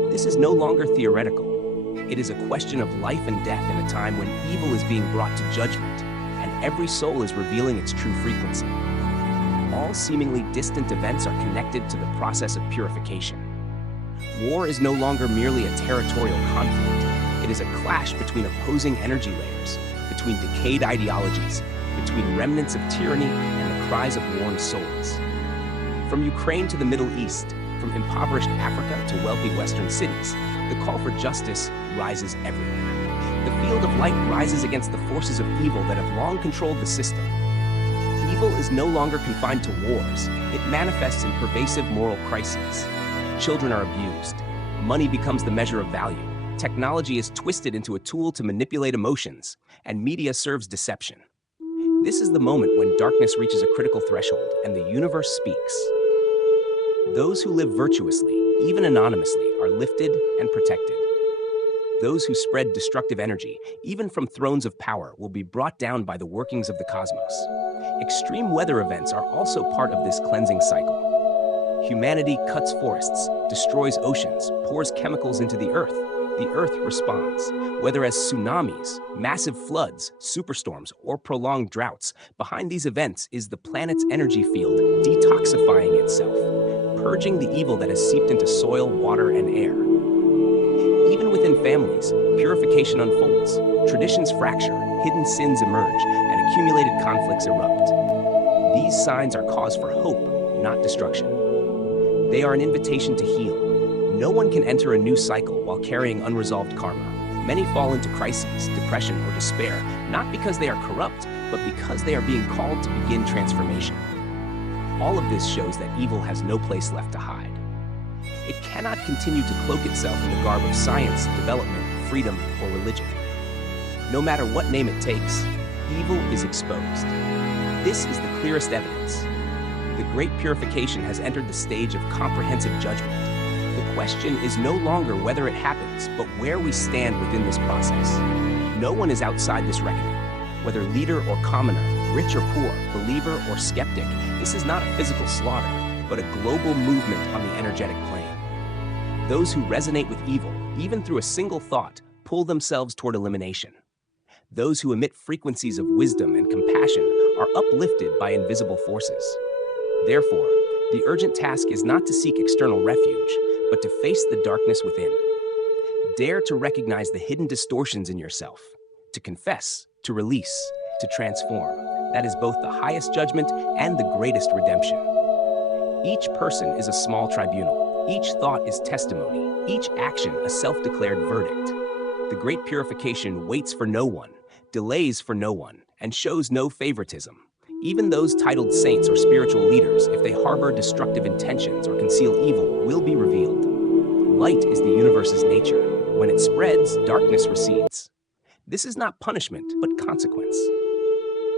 This is no longer theoretical. It is a question of life and death in a time when evil is being brought to judgment, and every soul is revealing its true frequency. All seemingly distant events are connected to the process of purification. War is no longer merely a territorial conflict. It is a clash between opposing energy layers, between decayed ideologies, between remnants of tyranny and the cries of worn souls. From Ukraine to the Middle East, from impoverished Africa to wealthy Western cities, the call for justice rises everywhere. The field of light rises against the forces of evil that have long controlled the system. Evil is no longer confined to wars. It manifests in pervasive moral crises. Children are abused. Money becomes the measure of value. Technology is twisted into a tool to manipulate emotions, and media serves deception. This is the moment when darkness reaches a critical threshold and the universe speaks. Those who live virtuously, even anonymously, are lifted and protected. Those who spread destructive energy, even from thrones of power, will be brought down by the workings of the cosmos. Extreme weather events are also part of this cleansing cycle. Humanity cuts forests, destroys oceans, pours chemicals into the earth. The earth responds. Whether as tsunamis, massive floods, superstorms, or prolonged droughts, behind these events is the planet's energy field detoxifying itself, purging the evil that has seeped into soil, water, and air. Even within families, purification unfolds. Traditions fracture, hidden sins emerge, and accumulated conflicts erupt. These signs are cause for hope, not destruction. They are an invitation to heal. No one can enter a new cycle while carrying unresolved karma. Many fall into crises, depression, or despair, not because they are corrupt, but because they are being called to begin transformation. All of this shows that evil has no place left to hide. It cannot continue to cloak itself in the garb of science, development, freedom, or religion. No matter what name it takes, evil is exposed. This is the clearest evidence. The Great Purification has entered the stage of comprehensive judgment. The question is no longer whether it happens, but where we stand within this process. No one is outside this reckoning. Whether leader or commoner, rich or poor, believer or skeptic, this is not a physical slaughter, but a global movement on the energetic plane. Those who resonate with evil, even through a single thought, pull themselves toward elimination. Those who emit frequencies of wisdom and compassion are uplifted by invisible forces. Therefore, the urgent task is not to seek external refuge, but to face the darkness within. Dare to recognize the hidden distortions in yourself, to confess, to release, to transform. That is both the highest judgment and the greatest redemption. Each person is a small tribunal. Each thought is testimony. Each action a self-declared verdict. The Great Purification waits for no one, delays for no one, and shows no favoritism. Even those titled saints or spiritual leaders, if they harbor destructive intentions or conceal evil, will be revealed. Light is the universe's nature. When it spreads, darkness recedes. This is not punishment, but consequence.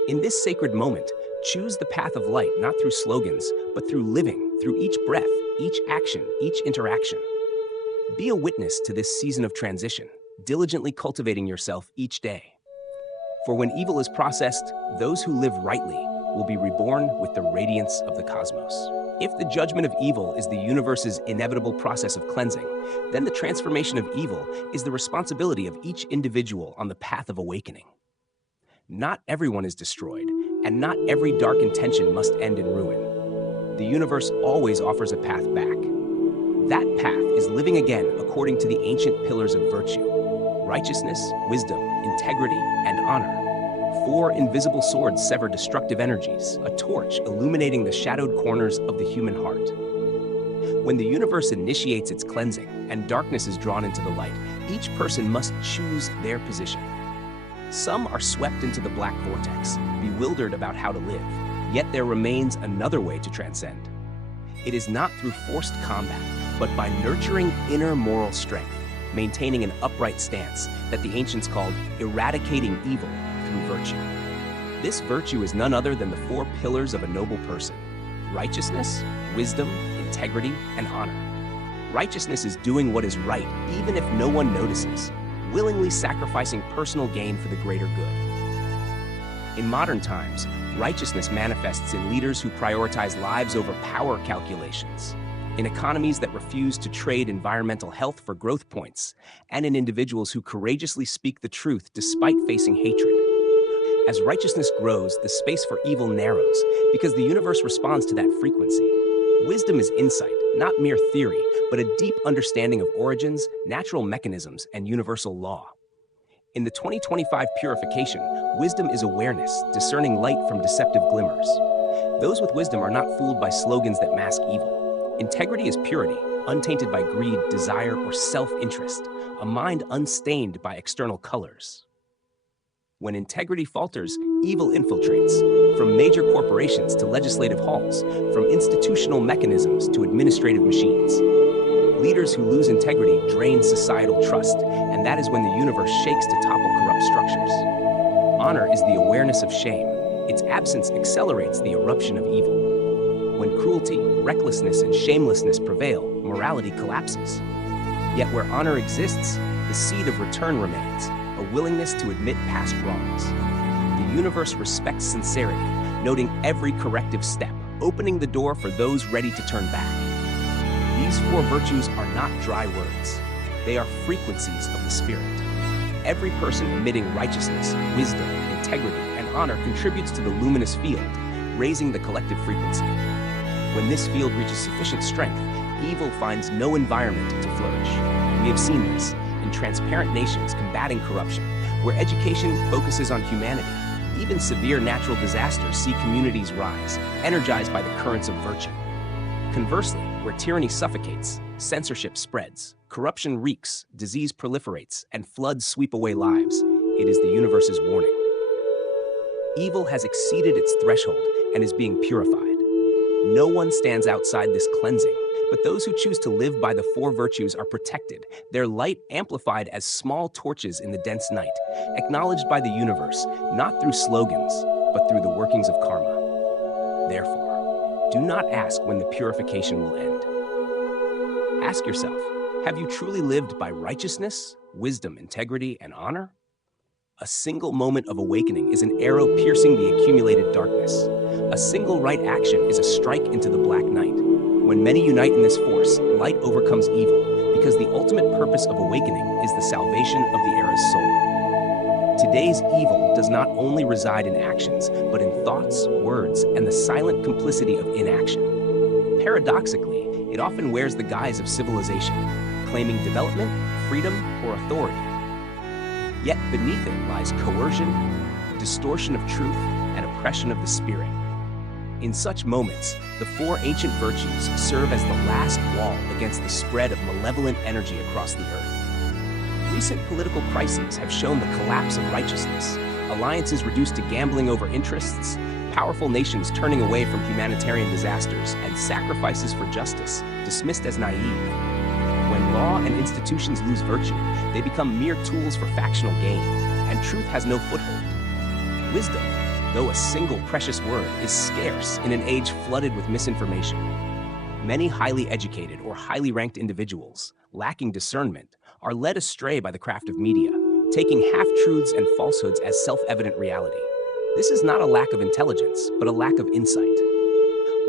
In this sacred moment, choose the path of light not through slogans, but through living, through each breath, each action, each interaction. Be a witness to this season of transition, diligently cultivating yourself each day. For when evil is processed, those who live rightly will be reborn with the radiance of the cosmos. If the judgment of evil is the universe's inevitable process of cleansing, then the transformation of evil is the responsibility of each individual on the path of awakening. Not everyone is destroyed, and not every dark intention must end in ruin. The universe always offers a path back. That path is living again according to the ancient pillars of virtue: righteousness, wisdom, integrity, and honor. 4 invisible swords sever destructive energies, a torch illuminating the shadowed corners of the human heart. When the universe initiates its cleansing and darkness is drawn into the light, each person must choose their position. Some are swept into the black vortex, bewildered about how to live, yet there remains another way to transcend. It is not through forced combat, but by nurturing inner moral strength, maintaining an upright stance that the ancients called eradicating evil through virtue. This virtue is none other than the 4 pillars of a noble person: righteousness, wisdom, integrity, and honor. Righteousness is doing what is right even if no one notices, willingly sacrificing personal gain for the greater good. In modern times, Righteousness manifests in leaders who prioritize lives over power calculations, in economies that refuse to trade environmental health for growth points, and in individuals who courageously speak the truth despite facing hatred. As righteousness grows, the space for evil narrows because the universe responds to that frequency. Wisdom is insight, not mere theory, but a deep understanding of origins, natural mechanisms, and universal law. In the 2025 purification, wisdom is awareness, discerning light from deceptive glimmers. Those with wisdom are not fooled by slogans that mask evil. Integrity is purity, untainted by greed, desire, or self-interest, a mind unstained by external colors. When integrity falters, evil infiltrates, from major corporations to legislative halls, from institutional mechanisms to administrative machines. Leaders who lose integrity drain societal trust, and that is when the universe shakes to topple corrupt structures. Honor is the awareness of shame. Its absence accelerates the eruption of evil. When cruelty, recklessness, and shamelessness prevail, morality collapses. Yet where honor exists, the seed of return remains, a willingness to admit past wrongs. The universe respects sincerity, noting every corrective step, opening the door for those ready to turn back. These four virtues are not dry words. They are frequencies of the spirit. Every person emitting righteousness, wisdom, integrity, and honor contributes to the luminous field, raising the collective frequency. When this field reaches sufficient strength, evil finds no environment to flourish. We have seen this in transparent nations combating corruption, where education focuses on humanity. Even severe natural disasters see communities rise, energized by the currents of virtue. Conversely, where tyranny suffocates, censorship spreads, corruption reeks, disease proliferates, and floods sweep away lives, it is the universe's warning. Evil has exceeded its threshold and is being purified. No one stands outside this cleansing, but those who choose to live by the four virtues are protected, their light amplified as small torches in the dense night, acknowledged by the universe, not through slogans, but through the workings of karma. Therefore, do not ask when the purification will end. Ask yourself, have you truly lived by righteousness, wisdom, integrity, and honor? A single moment of awakening is an arrow piercing the accumulated darkness. A single right action is a strike into the black night. When many unite in this force, light overcomes evil, because the ultimate purpose of awakening is the salvation of the era's soul. Today's evil does not only reside in actions, but in thoughts, words, and the silent complicity of inaction. Paradoxically, it often wears the guise of civilization, claiming development, freedom, or authority. Yet beneath it lies coercion, distortion of truth, and oppression of the spirit. In such moments, the four ancient virtues serve as the last wall against the spread of malevolent energy across the earth. Recent political crises have shown the collapse of righteousness, alliances reduced to gambling over interests, powerful nations turning away from humanitarian disasters, and sacrifices for justice dismissed as naive. When law and institutions lose virtue, they become mere tools for factional gain, and truth has no foothold. Wisdom, though a single precious word, is scarce in an age flooded with misinformation. Many highly educated or highly ranked individuals, lacking discernment, are led astray by the craft of media, taking half-truths and falsehoods as self-evident reality. This is not a lack of intelligence, but a lack of insight.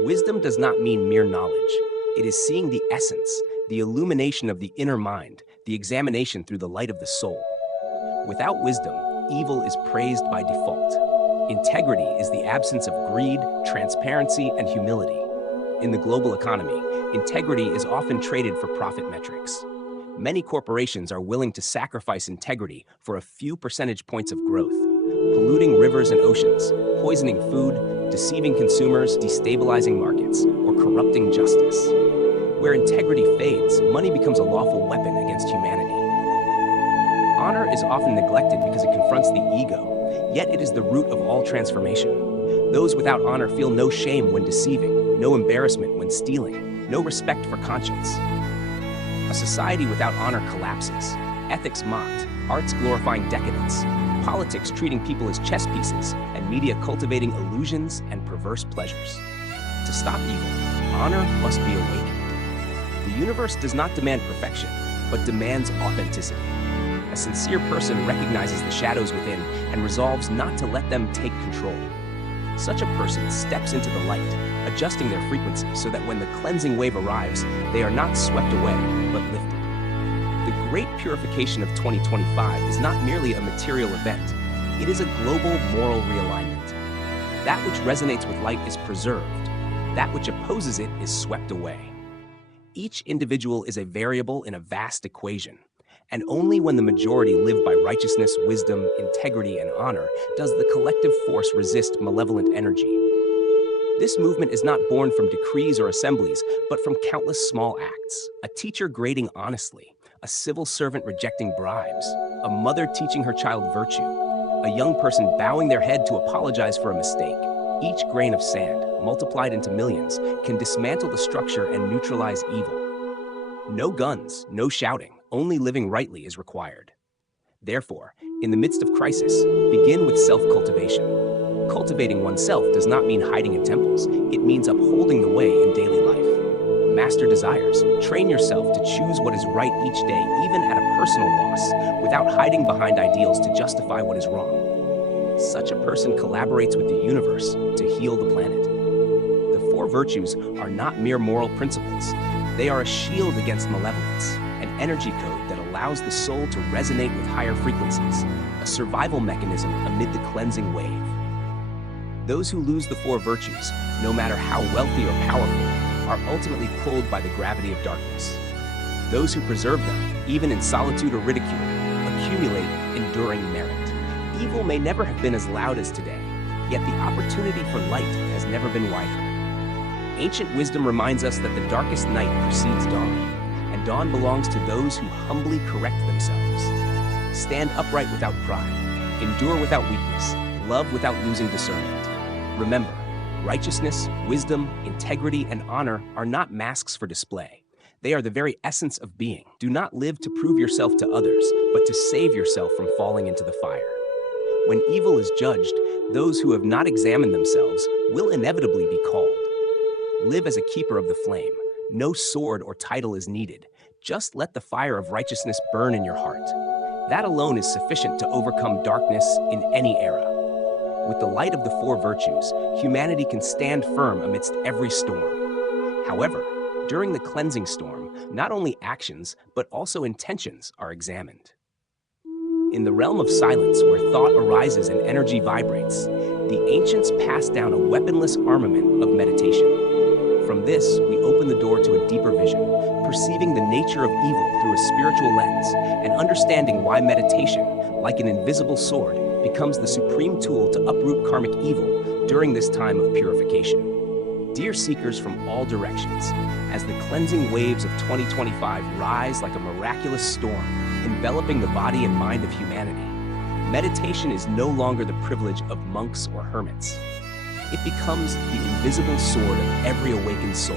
Wisdom does not mean mere knowledge. It is seeing the essence, the illumination of the inner mind, the examination through the light of the soul. Without wisdom, evil is praised by default. Integrity is the absence of greed, transparency, and humility. In the global economy, integrity is often traded for profit metrics. Many corporations are willing to sacrifice integrity for a few percentage points of growth, polluting rivers and oceans, poisoning food, deceiving consumers, destabilizing markets, or corrupting justice. Where integrity fades, money becomes a lawful weapon against humanity. Honor is often neglected because it confronts the ego, yet it is the root of all transformation. Those without honor feel no shame when deceiving, no embarrassment when stealing, no respect for conscience. A society without honor collapses, ethics mocked, arts glorifying decadence, politics treating people as chess pieces, and media cultivating illusions and perverse pleasures. To stop evil, honor must be awakened. The universe does not demand perfection, but demands authenticity. A sincere person recognizes the shadows within and resolves not to let them take control. Such a person steps into the light, adjusting their frequency so that when the cleansing wave arrives, they are not swept away, but lifted. The Great Purification of 2025 is not merely a material event, it is a global moral realignment. That which resonates with light is preserved, that which opposes it is swept away. Each individual is a variable in a vast equation, and only when the majority live by righteousness, wisdom, integrity, and honor does the collective force resist malevolent energy. This movement is not born from decrees or assemblies, but from countless small acts. A teacher grading honestly, a civil servant rejecting bribes, a mother teaching her child virtue, a young person bowing their head to apologize for a mistake. Each grain of sand, multiplied into millions, can dismantle the structure and neutralize evil. No guns, no shouting, only living rightly is required. Therefore, in the midst of crisis, begin with self-cultivation. Cultivating oneself does not mean hiding in temples, it means upholding the way in daily life. Master desires, train yourself to choose what is right each day, even at a personal loss, without hiding behind ideals to justify what is wrong. Such a person collaborates with the universe to heal the planet. The four virtues are not mere moral principles. They are a shield against malevolence, an energy code that allows the soul to resonate with higher frequencies, a survival mechanism amid the cleansing wave. Those who lose the four virtues, no matter how wealthy or powerful, are ultimately pulled by the gravity of darkness. Those who preserve them, even in solitude or ridicule, accumulate enduring merit. Evil may never have been as loud as today, yet the opportunity for light has never been wider. Ancient wisdom reminds us that the darkest night precedes dawn, and dawn belongs to those who humbly correct themselves. Stand upright without pride, endure without weakness, love without losing discernment. Remember, righteousness, wisdom, integrity, and honor are not masks for display. They are the very essence of being. Do not live to prove yourself to others, but to save yourself from falling into the fire. When evil is judged, those who have not examined themselves will inevitably be called. Live as a keeper of the flame. No sword or title is needed. Just let the fire of righteousness burn in your heart. That alone is sufficient to overcome darkness in any era. With the light of the four virtues, humanity can stand firm amidst every storm. However, during the cleansing storm, not only actions, but also intentions are examined. In the realm of silence, where thought arises and energy vibrates, the ancients passed down a weaponless armament of meditation. From this, we open the door to a deeper vision, perceiving the nature of evil through a spiritual lens, and understanding why meditation, like an invisible sword, becomes the supreme tool to uproot karmic evil during this time of purification. Dear seekers from all directions, as the cleansing waves of 2025 rise like a miraculous storm, enveloping the body and mind of humanity, meditation is no longer the privilege of monks or hermits. It becomes the invisible sword of every awakened soul,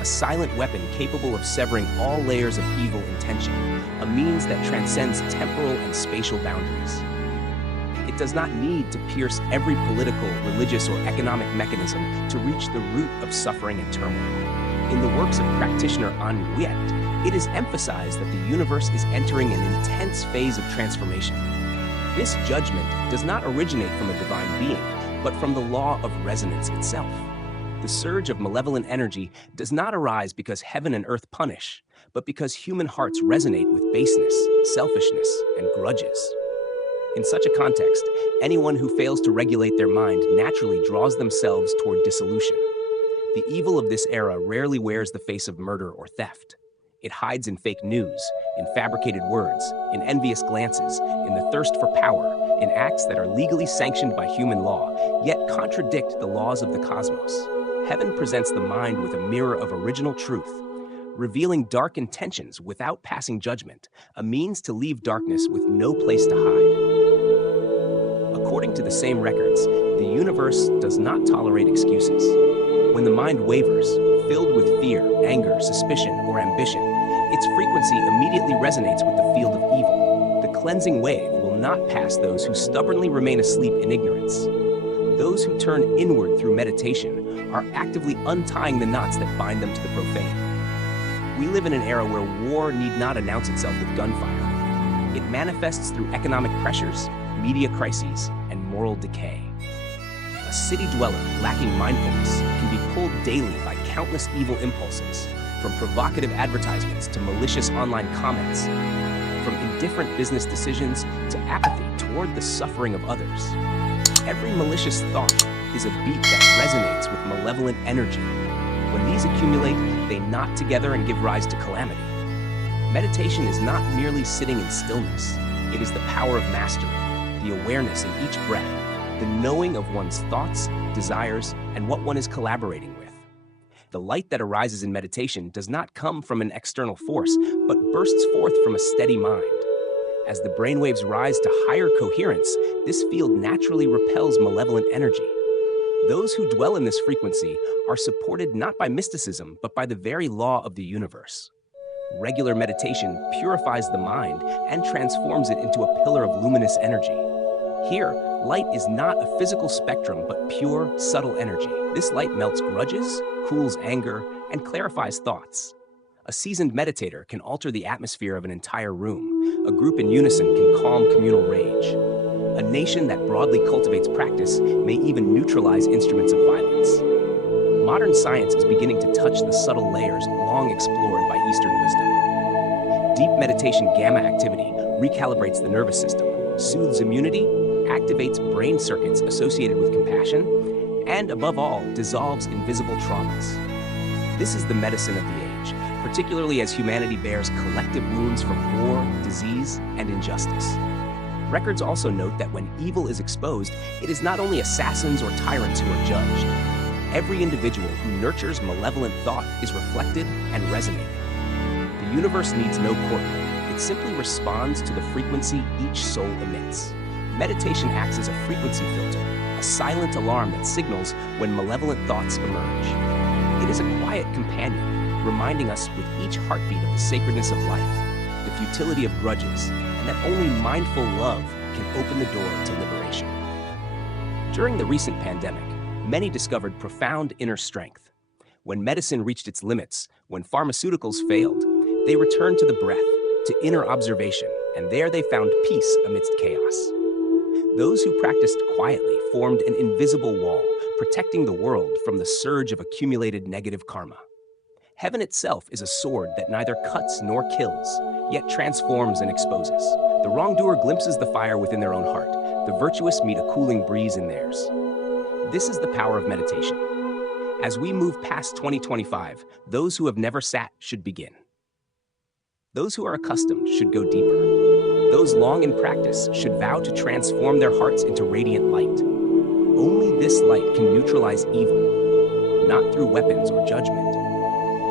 a silent weapon capable of severing all layers of evil intention, a means that transcends temporal and spatial boundaries. It does not need to pierce every political, religious, or economic mechanism to reach the root of suffering and turmoil. In the works of practitioner An Huyet, it is emphasized that the universe is entering an intense phase of transformation. This judgment does not originate from a divine being, but from the law of resonance itself. The surge of malevolent energy does not arise because heaven and earth punish, but because human hearts resonate with baseness, selfishness, and grudges. In such a context, anyone who fails to regulate their mind naturally draws themselves toward dissolution. The evil of this era rarely wears the face of murder or theft. It hides in fake news, in fabricated words, in envious glances, in the thirst for power, in acts that are legally sanctioned by human law, yet contradict the laws of the cosmos. Heaven presents the mind with a mirror of original truth, revealing dark intentions without passing judgment, a means to leave darkness with no place to hide. According to the same records, the universe does not tolerate excuses. When the mind wavers, filled with fear, anger, suspicion, or ambition, its frequency immediately resonates with the field of evil. The cleansing wave will not pass those who stubbornly remain asleep in ignorance. Those who turn inward through meditation are actively untying the knots that bind them to the profane. We live in an era where war need not announce itself with gunfire. It manifests through economic pressures, media crises, and moral decay. a city dweller lacking mindfulness can be pulled daily by countless evil impulses, from provocative advertisements to malicious online comments, from indifferent business decisions to apathy toward the suffering of others. Every malicious thought is a beat that resonates with malevolent energy. When these accumulate, they knot together and give rise to calamity. Meditation is not merely sitting in stillness. It is the power of mastery, the awareness in each breath, the knowing of one's thoughts, desires, and what one is collaborating with. The light that arises in meditation does not come from an external force, but bursts forth from a steady mind. As the brainwaves rise to higher coherence, this field naturally repels malevolent energy. Those who dwell in this frequency are supported not by mysticism, but by the very law of the universe. Regular meditation purifies the mind and transforms it into a pillar of luminous energy. Here, light is not a physical spectrum, but pure, subtle energy. This light melts grudges, cools anger, and clarifies thoughts. A seasoned meditator can alter the atmosphere of an entire room. A group in unison can calm communal rage. A nation that broadly cultivates practice may even neutralize instruments of violence. Modern science is beginning to touch the subtle layers long explored by Eastern wisdom. Deep meditation gamma activity recalibrates the nervous system, soothes immunity, activates brain circuits associated with compassion, and above all, dissolves invisible traumas. This is the medicine of the age, particularly as humanity bears collective wounds from war, disease, and injustice. Records also note that when evil is exposed, it is not only assassins or tyrants who are judged. Every individual who nurtures malevolent thought is reflected and resonated. The universe needs no courtroom. It simply responds to the frequency each soul emits. Meditation acts as a frequency filter, a silent alarm that signals when malevolent thoughts emerge. It is a quiet companion, reminding us with each heartbeat of the sacredness of life, the futility of grudges, and that only mindful love can open the door to liberation. During the recent pandemic, many discovered profound inner strength. When medicine reached its limits, when pharmaceuticals failed, they returned to the breath, to inner observation, and there they found peace amidst chaos. Those who practiced quietly formed an invisible wall, protecting the world from the surge of accumulated negative karma. Heaven itself is a sword that neither cuts nor kills, yet transforms and exposes. The wrongdoer glimpses the fire within their own heart. The virtuous meet a cooling breeze in theirs. This is the power of meditation. As we move past 2025, those who have never sat should begin. Those who are accustomed should go deeper. Those long in practice should vow to transform their hearts into radiant light. Only this light can neutralize evil, not through weapons or judgment,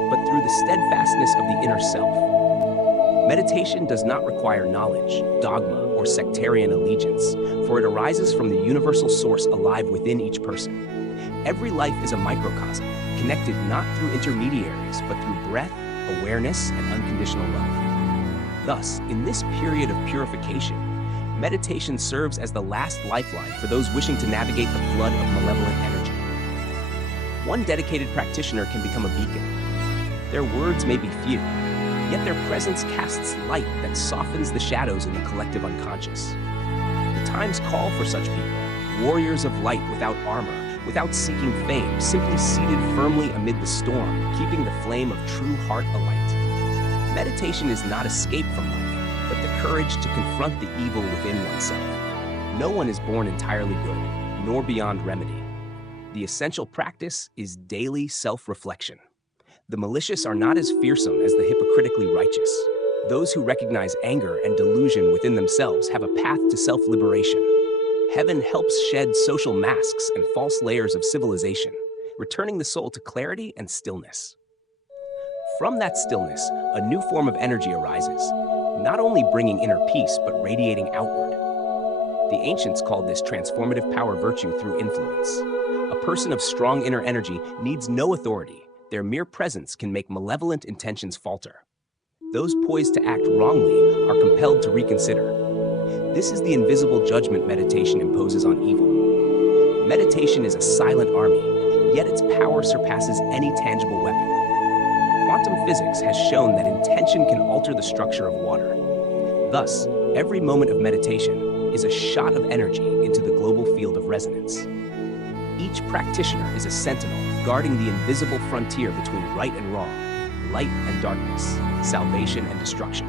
but through the steadfastness of the inner self. Meditation does not require knowledge, dogma, or sectarian allegiance, for it arises from the universal source alive within each person. Every life is a microcosm, connected not through intermediaries, but through breath, awareness, and unconditional love. Thus, in this period of purification, meditation serves as the last lifeline for those wishing to navigate the flood of malevolent energy. One dedicated practitioner can become a beacon. Their words may be few, yet their presence casts light that softens the shadows in the collective unconscious. The times call for such people, warriors of light without armor, without seeking fame, simply seated firmly amid the storm, keeping the flame of true heart alight. Meditation is not escape from life, but the courage to confront the evil within oneself. No one is born entirely good, nor beyond remedy. The essential practice is daily self-reflection. The malicious are not as fearsome as the hypocritically righteous. Those who recognize anger and delusion within themselves have a path to self-liberation. Heaven helps shed social masks and false layers of civilization, returning the soul to clarity and stillness. From that stillness, a new form of energy arises, not only bringing inner peace, but radiating outward. The ancients called this transformative power virtue through influence. A person of strong inner energy needs no authority. Their mere presence can make malevolent intentions falter. Those poised to act wrongly are compelled to reconsider. This is the invisible judgment meditation imposes on evil. Meditation is a silent army, yet its power surpasses any tangible weapon. Quantum physics has shown that intention can alter the structure of water. Thus, every moment of meditation is a shot of energy into the global field of resonance. Each practitioner is a sentinel, guarding the invisible frontier between right and wrong, light and darkness, salvation and destruction.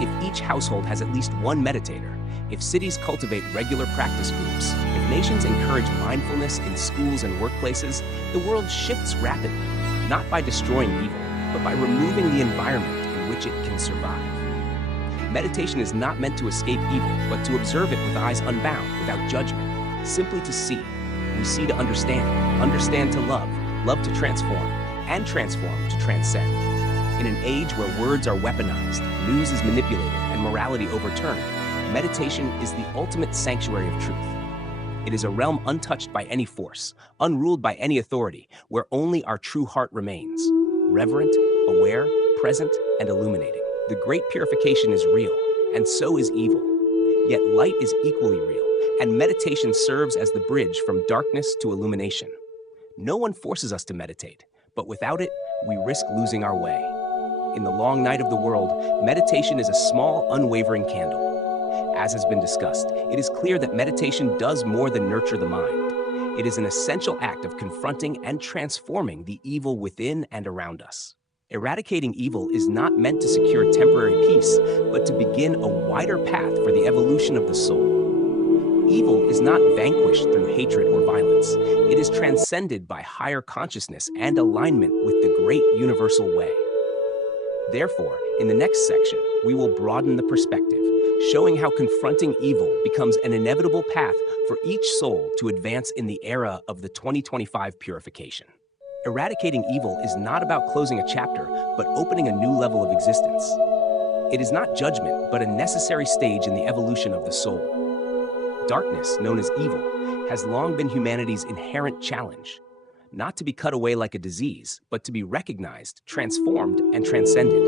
If each household has at least one meditator, if cities cultivate regular practice groups, if nations encourage mindfulness in schools and workplaces, the world shifts rapidly, not by destroying evil, but by removing the environment in which it can survive. Meditation is not meant to escape evil, but to observe it with eyes unbound, without judgment, simply to see. We see to understand, understand to love, love to transform, and transform to transcend. In an age where words are weaponized, news is manipulated, and morality overturned, meditation is the ultimate sanctuary of truth. It is a realm untouched by any force, unruled by any authority, where only our true heart remains, reverent, aware, present, and illuminating. The Great Purification is real, and so is evil. Yet light is equally real, and meditation serves as the bridge from darkness to illumination. No one forces us to meditate, but without it, we risk losing our way. In the long night of the world, meditation is a small, unwavering candle. As has been discussed, it is clear that meditation does more than nurture the mind. It is an essential act of confronting and transforming the evil within and around us. Eradicating evil is not meant to secure temporary peace, but to begin a wider path for the evolution of the soul. Evil is not vanquished through hatred or violence. It is transcended by higher consciousness and alignment with the great universal way. Therefore, in the next section, we will broaden the perspective, showing how confronting evil becomes an inevitable path for each soul to advance in the era of the 2025 purification. Eradicating evil is not about closing a chapter, but opening a new level of existence. It is not judgment, but a necessary stage in the evolution of the soul. Darkness, known as evil, has long been humanity's inherent challenge, not to be cut away like a disease, but to be recognized, transformed, and transcended.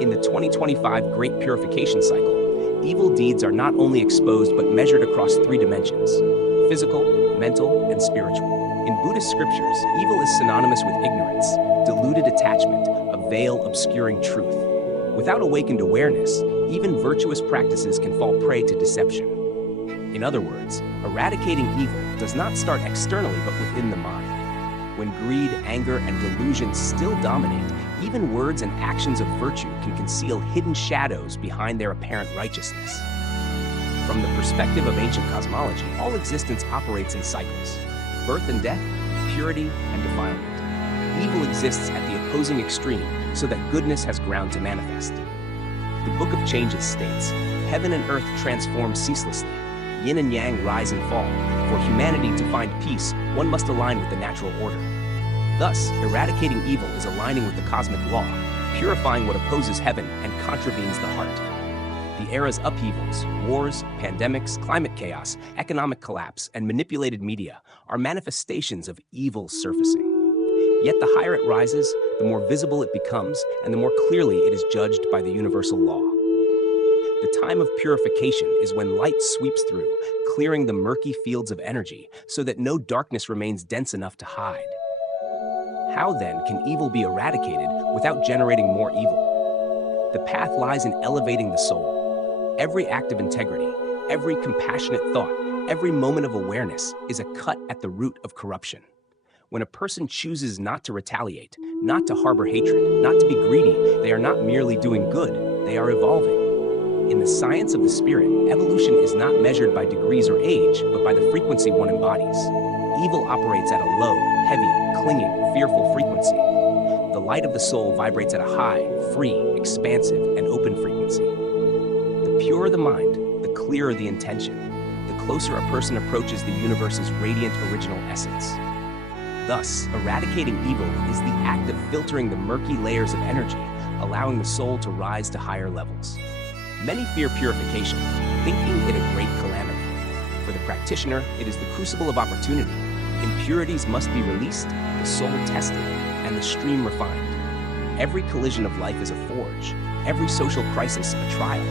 In the 2025 Great Purification cycle, evil deeds are not only exposed but measured across three dimensions: physical, mental, and spiritual. In Buddhist scriptures, evil is synonymous with ignorance, deluded attachment, a veil obscuring truth. Without awakened awareness, even virtuous practices can fall prey to deception. In other words, eradicating evil does not start externally but within the mind. When greed, anger, and delusion still dominate, even words and actions of virtue can conceal hidden shadows behind their apparent righteousness. From the perspective of ancient cosmology, all existence operates in cycles: birth and death, purity and defilement. Evil exists at the opposing extreme so that goodness has ground to manifest. The Book of Changes states, "Heaven and earth transform ceaselessly. Yin and yang rise and fall. For humanity to find peace, one must align with the natural order." Thus, eradicating evil is aligning with the cosmic law, purifying what opposes heaven and contravenes the heart. The era's upheavals, wars, pandemics, climate chaos, economic collapse, and manipulated media are manifestations of evil surfacing. Yet the higher it rises, the more visible it becomes, and the more clearly it is judged by the universal law. The time of purification is when light sweeps through, clearing the murky fields of energy so that no darkness remains dense enough to hide. How then can evil be eradicated without generating more evil? The path lies in elevating the soul. Every act of integrity, every compassionate thought, every moment of awareness is a cut at the root of corruption. When a person chooses not to retaliate, not to harbor hatred, not to be greedy, they are not merely doing good, they are evolving. In the science of the spirit, evolution is not measured by degrees or age, but by the frequency one embodies. Evil operates at a low, heavy, clinging, fearful frequency. The light of the soul vibrates at a high, free, expansive, and open frequency. The purer the mind, the clearer the intention, the closer a person approaches the universe's radiant original essence. Thus, eradicating evil is the act of filtering the murky layers of energy, allowing the soul to rise to higher levels. Many fear purification, thinking it a great calamity. For the practitioner, it is the crucible of opportunity. Impurities must be released, the soul tested, and the stream refined. Every collision of life is a forge, every social crisis a trial.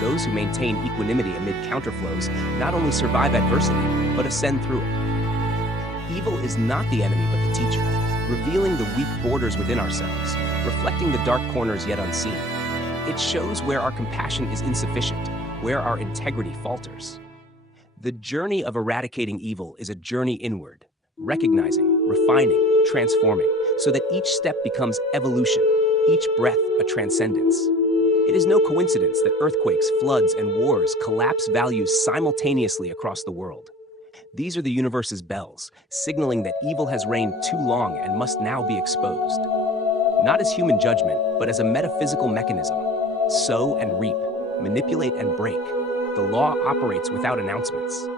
Those who maintain equanimity amid counterflows not only survive adversity, but ascend through it. Evil is not the enemy but the teacher, revealing the weak borders within ourselves, reflecting the dark corners yet unseen. It shows where our compassion is insufficient, where our integrity falters. The journey of eradicating evil is a journey inward, recognizing, refining, transforming, so that each step becomes evolution, each breath a transcendence. It is no coincidence that earthquakes, floods, and wars collapse values simultaneously across the world. These are the universe's bells, signaling that evil has reigned too long and must now be exposed. Not as human judgment, but as a metaphysical mechanism. Sow and reap, manipulate and break. The law operates without announcements.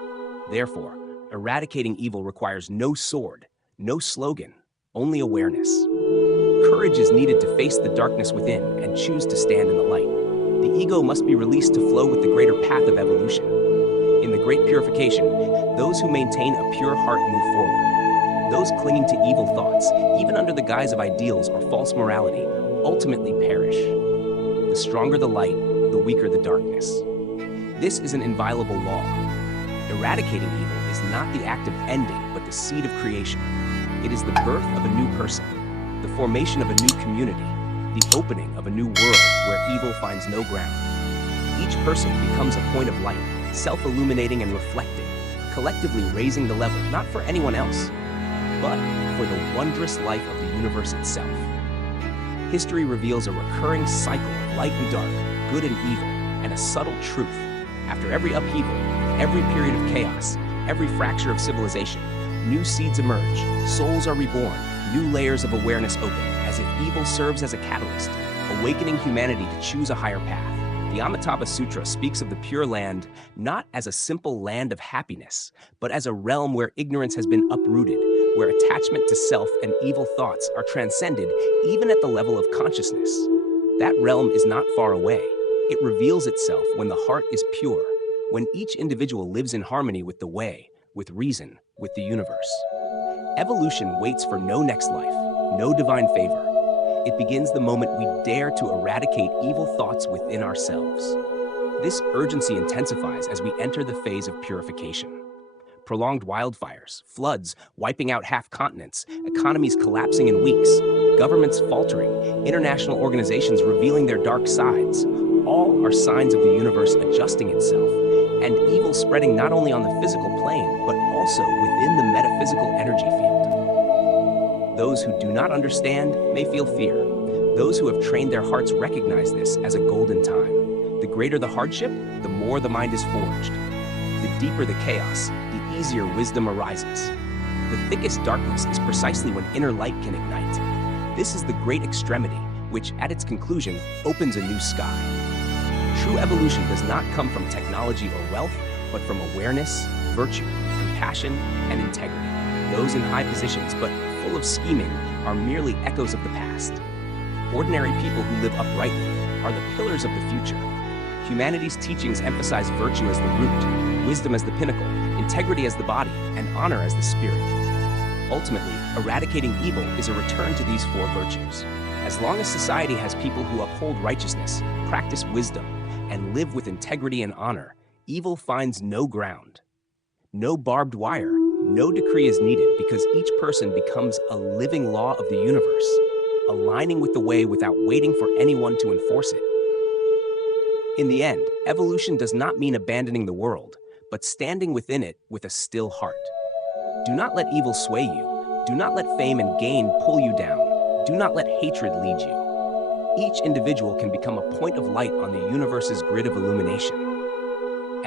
Therefore, eradicating evil requires no sword, no slogan, only awareness. Courage is needed to face the darkness within and choose to stand in the light. The ego must be released to flow with the greater path of evolution. In the Great Purification, those who maintain a pure heart move forward. Those clinging to evil thoughts, even under the guise of ideals or false morality, ultimately perish. The stronger the light, the weaker the darkness. This is an inviolable law. Eradicating evil is not the act of ending, but the seed of creation. It is the birth of a new person, the formation of a new community, the opening of a new world where evil finds no ground. Each person becomes a point of light, self-illuminating and reflecting, collectively raising the level not for anyone else, but for the wondrous life of the universe itself. History reveals a recurring cycle of light and dark, good and evil, and a subtle truth. After every upheaval, every period of chaos, every fracture of civilization, new seeds emerge, souls are reborn, new layers of awareness open, as if evil serves as a catalyst, awakening humanity to choose a higher path. The Amitabha Sutra speaks of the Pure Land not as a simple land of happiness, but as a realm where ignorance has been uprooted, where attachment to self and evil thoughts are transcended even at the level of consciousness. That realm is not far away. It reveals itself when the heart is pure, when each individual lives in harmony with the way, with reason, with the universe. Evolution waits for no next life, no divine favor. It begins the moment we dare to eradicate evil thoughts within ourselves. This urgency intensifies as we enter the phase of purification. Prolonged wildfires, floods wiping out half continents, economies collapsing in weeks, governments faltering, international organizations revealing their dark sides, all are signs of the universe adjusting itself, and evil spreading not only on the physical plane, but also within the metaphysical energy field. Those who do not understand may feel fear. Those who have trained their hearts recognize this as a golden time. The greater the hardship, the more the mind is forged. The deeper the chaos, the easier wisdom arises. The thickest darkness is precisely when inner light can ignite. This is the great extremity, which at its conclusion opens a new sky. True evolution does not come from technology or wealth, but from awareness, virtue, compassion, and integrity. Those in high positions, but full of scheming, are merely echoes of the past. Ordinary people who live uprightly are the pillars of the future. Humanity's teachings emphasize virtue as the root, wisdom as the pinnacle, integrity as the body, and honor as the spirit. Ultimately, eradicating evil is a return to these four virtues. As long as society has people who uphold righteousness, practice wisdom, and live with integrity and honor, evil finds no ground. No barbed wire, no decree is needed because each person becomes a living law of the universe, aligning with the way without waiting for anyone to enforce it. In the end, evolution does not mean abandoning the world, but standing within it with a still heart. Do not let evil sway you. Do not let fame and gain pull you down. Do not let hatred lead you. Each individual can become a point of light on the universe's grid of illumination.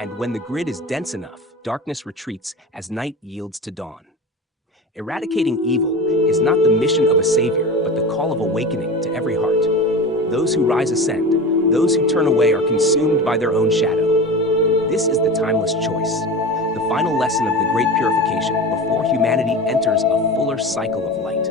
And when the grid is dense enough, darkness retreats as night yields to dawn. Eradicating evil is not the mission of a savior, but the call of awakening to every heart. Those who rise ascend. Those who turn away are consumed by their own shadow. This is the timeless choice, the final lesson of the Great Purification before humanity enters a fuller cycle of light.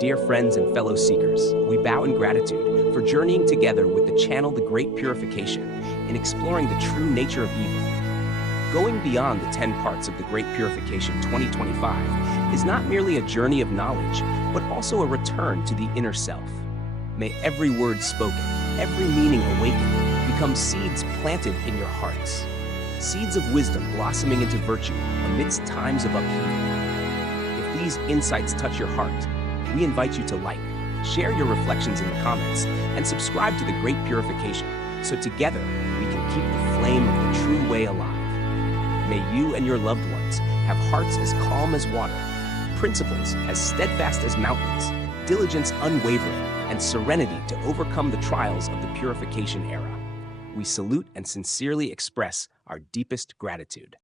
Dear friends and fellow seekers, we bow in gratitude for journeying together with the channel The Great Purification in exploring the true nature of evil. Going beyond the 10 parts of the Great Purification 2025 is not merely a journey of knowledge, but also a return to the inner self. May every word spoken, every meaning awakened, become seeds planted in your hearts. Seeds of wisdom blossoming into virtue amidst times of upheaval. If these insights touch your heart, we invite you to like, share your reflections in the comments, and subscribe to The Great Purification so together we can keep the flame of the true way alive. May you and your loved ones have hearts as calm as water, principles as steadfast as mountains, diligence unwavering, and serenity to overcome the trials of the purification era. We salute and sincerely express our deepest gratitude.